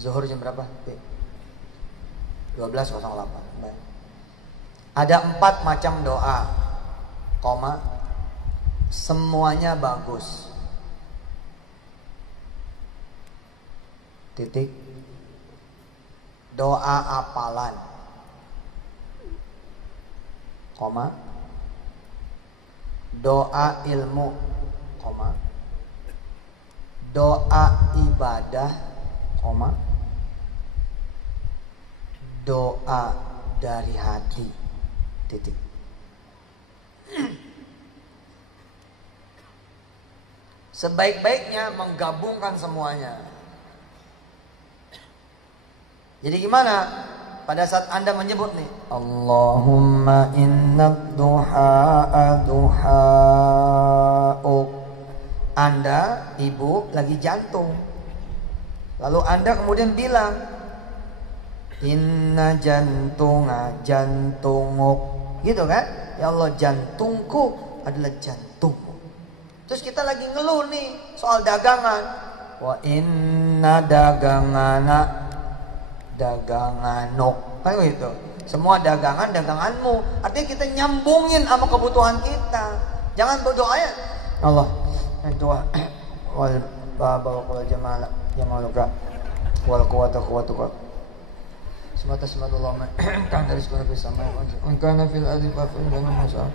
Zuhur jam berapa? 12.08. Baik. Ada 4 macam doa, semuanya bagus. Titik. Doa apalan, doa ilmu, doa ibadah, doa dari hati. Titik. Sebaik-baiknya menggabungkan semuanya. Jadi gimana? Pada saat Anda menyebut nih, Allahumma inna duha'a duha'uk. Anda, ibu, lagi jantung. Lalu Anda kemudian bilang, inna jantunga jantunguk. Gitu kan? Ya Allah, jantungku adalah jantungmu. Terus kita lagi ngeluh nih soal dagangan. Wa inna dagangana daganganuk. Kan gitu. Semua dagangan daganganmu. Artinya kita nyambungin sama kebutuhan kita. Jangan berdoa ya Allah, doa wal baba wal jamaluka wal quwwata quwwatuka. Semata-semata kan dari sekolah bersama kana fil ardi fa'fun kana masa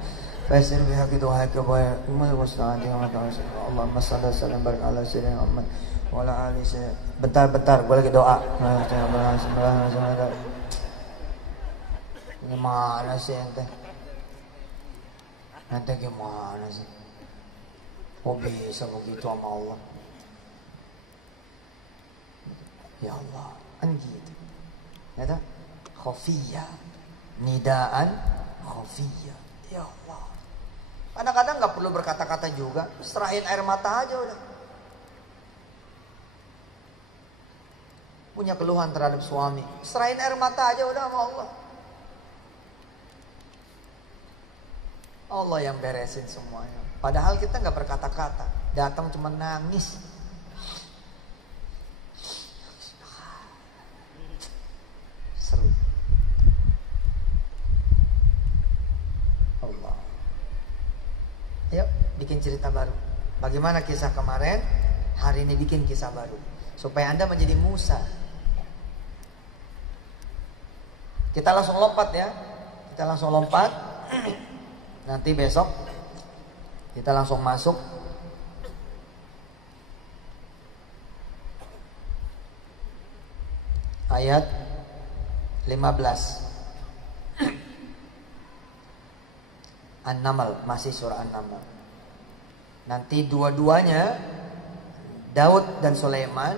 fasir biha gitu haika boy umma wasna dengan mata Allahumma shalli sallim barik ala sayyidina Muhammad wa ala ali sayyidina. Bentar gue lagi doa. Gimana sih ente gimana sih? Kok bisa begitu sama Allah? Ya Allah, kan gitu. Ya tak? Khafiyah, nidaan khafiyah. Ya Allah. Kadang-kadang nggak perlu berkata-kata juga, serahin air mata aja udah. Punya keluhan terhadap suami, serahin air mata aja udah sama Allah. Allah yang beresin semuanya. Padahal kita nggak berkata-kata, datang cuma nangis. Seru. Allah. Ayo bikin cerita baru. Bagaimana kisah kemarin? Hari ini bikin kisah baru supaya Anda menjadi Musa. Kita langsung lompat ya. Kita langsung lompat. Nanti besok kita langsung masuk ayat 15 An-Naml, masih surah An-Naml. Nanti dua-duanya Daud dan Sulaiman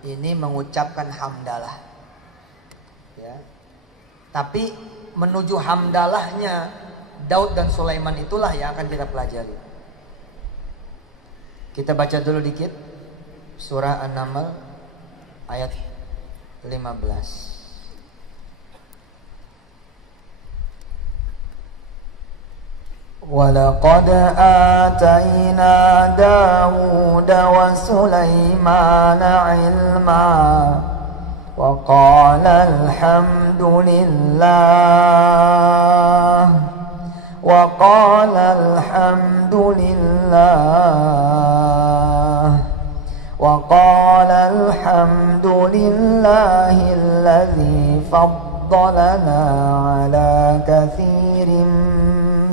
ini mengucapkan hamdalah. Ya. Tapi menuju hamdalahnya Daud dan Sulaiman itulah yang akan kita pelajari. Kita baca dulu dikit surah An-Naml ayat 15. وَلَقَدْ آتَيْنَا دَاوُودَ وَسُلَيْمَانَ عِلْمًا وَقَالَ الْحَمْدُ لله الذي فضلنا على كثير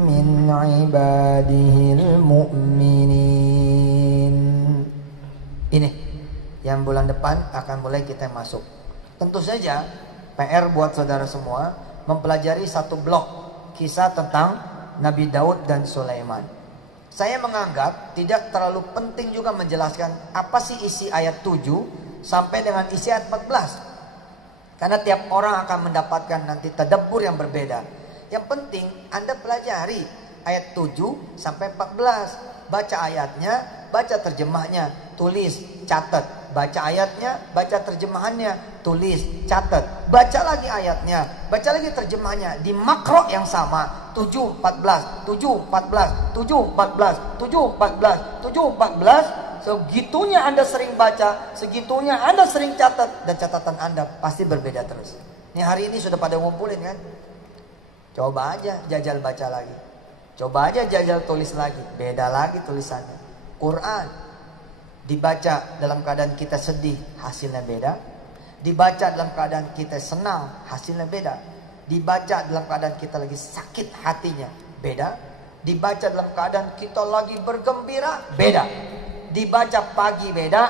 من عباده المؤمنين. Ini yang bulan depan akan mulai kita masuk. Tentu saja PR buat saudara semua mempelajari satu blok kisah tentang Nabi Daud dan Sulaiman. Saya menganggap tidak terlalu penting juga menjelaskan apa sih isi ayat 7 sampai dengan isi ayat 14. Karena tiap orang akan mendapatkan nanti tadabbur yang berbeda. Yang penting Anda pelajari ayat 7 sampai 14. Baca ayatnya, baca terjemahnya, tulis, catat. Baca ayatnya, baca terjemahannya, tulis, catat. Baca lagi ayatnya, baca lagi terjemahnya di makro yang sama. 7, 14, 7, 14, 7, 14, 7, 14, 7, 14. Segitunya Anda sering baca, segitunya Anda sering catat, dan catatan Anda pasti berbeda terus. Ini hari ini sudah pada ngumpulin kan? Coba aja jajal baca lagi. Coba aja jajal tulis lagi. Beda lagi tulisannya. Quran dibaca dalam keadaan kita sedih, hasilnya beda. Dibaca dalam keadaan kita senang, hasilnya beda. Dibaca dalam keadaan kita lagi sakit hatinya, beda. Dibaca dalam keadaan kita lagi bergembira, beda. Dibaca pagi beda,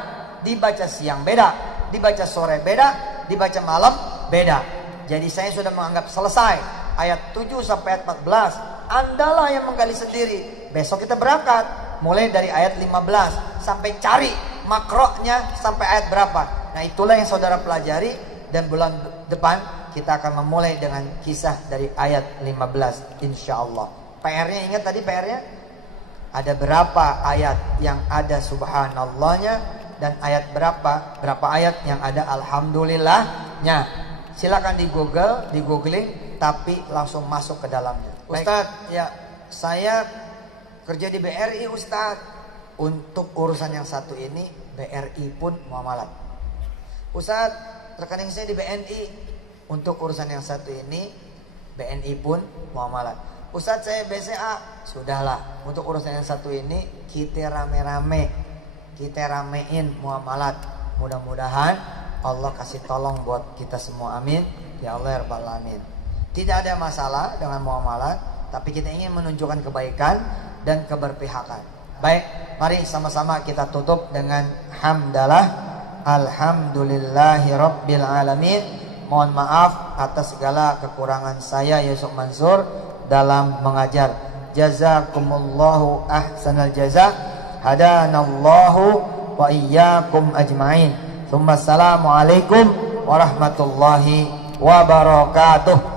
dibaca siang beda, dibaca sore beda, dibaca malam beda. Jadi saya sudah menganggap selesai ayat 7 sampai ayat 14. Andalah yang menggali sendiri. Besok kita berangkat mulai dari ayat 15 sampai cari makronya sampai ayat berapa. Nah, itulah yang saudara pelajari, dan bulan depan kita akan memulai dengan kisah dari ayat 15 insyaallah. PR-nya ingat tadi PR-nya? Ada berapa ayat yang ada subhanallahnya, dan ayat berapa ayat yang ada alhamdulillahnya. Silakan di googling, tapi langsung masuk ke dalamnya. Ustadz, ya saya kerja di BRI Ustadz. Untuk urusan yang satu ini BRI pun muamalat. Ustadz, rekening saya di BNI. Untuk urusan yang satu ini BNI pun muamalat. Ustadz, saya BCA. Sudahlah, untuk urusan yang satu ini kita rame-rame, kita ramein muamalat. Mudah-mudahan Allah kasih tolong buat kita semua, amin ya Allah ya rabbal alamin. Tidak ada masalah dengan muamalat, tapi kita ingin menunjukkan kebaikan dan keberpihakan. Baik, mari sama-sama kita tutup dengan hamdalah. Alhamdulillahi rabbil alamin. Mohon maaf atas segala kekurangan saya Yusuf Mansur dalam mengajar. Jazakumullahu ahsanal jazaa. Hadanallahu wa iyyakum ajmain. Assalamualaikum warahmatullahi wabarakatuh.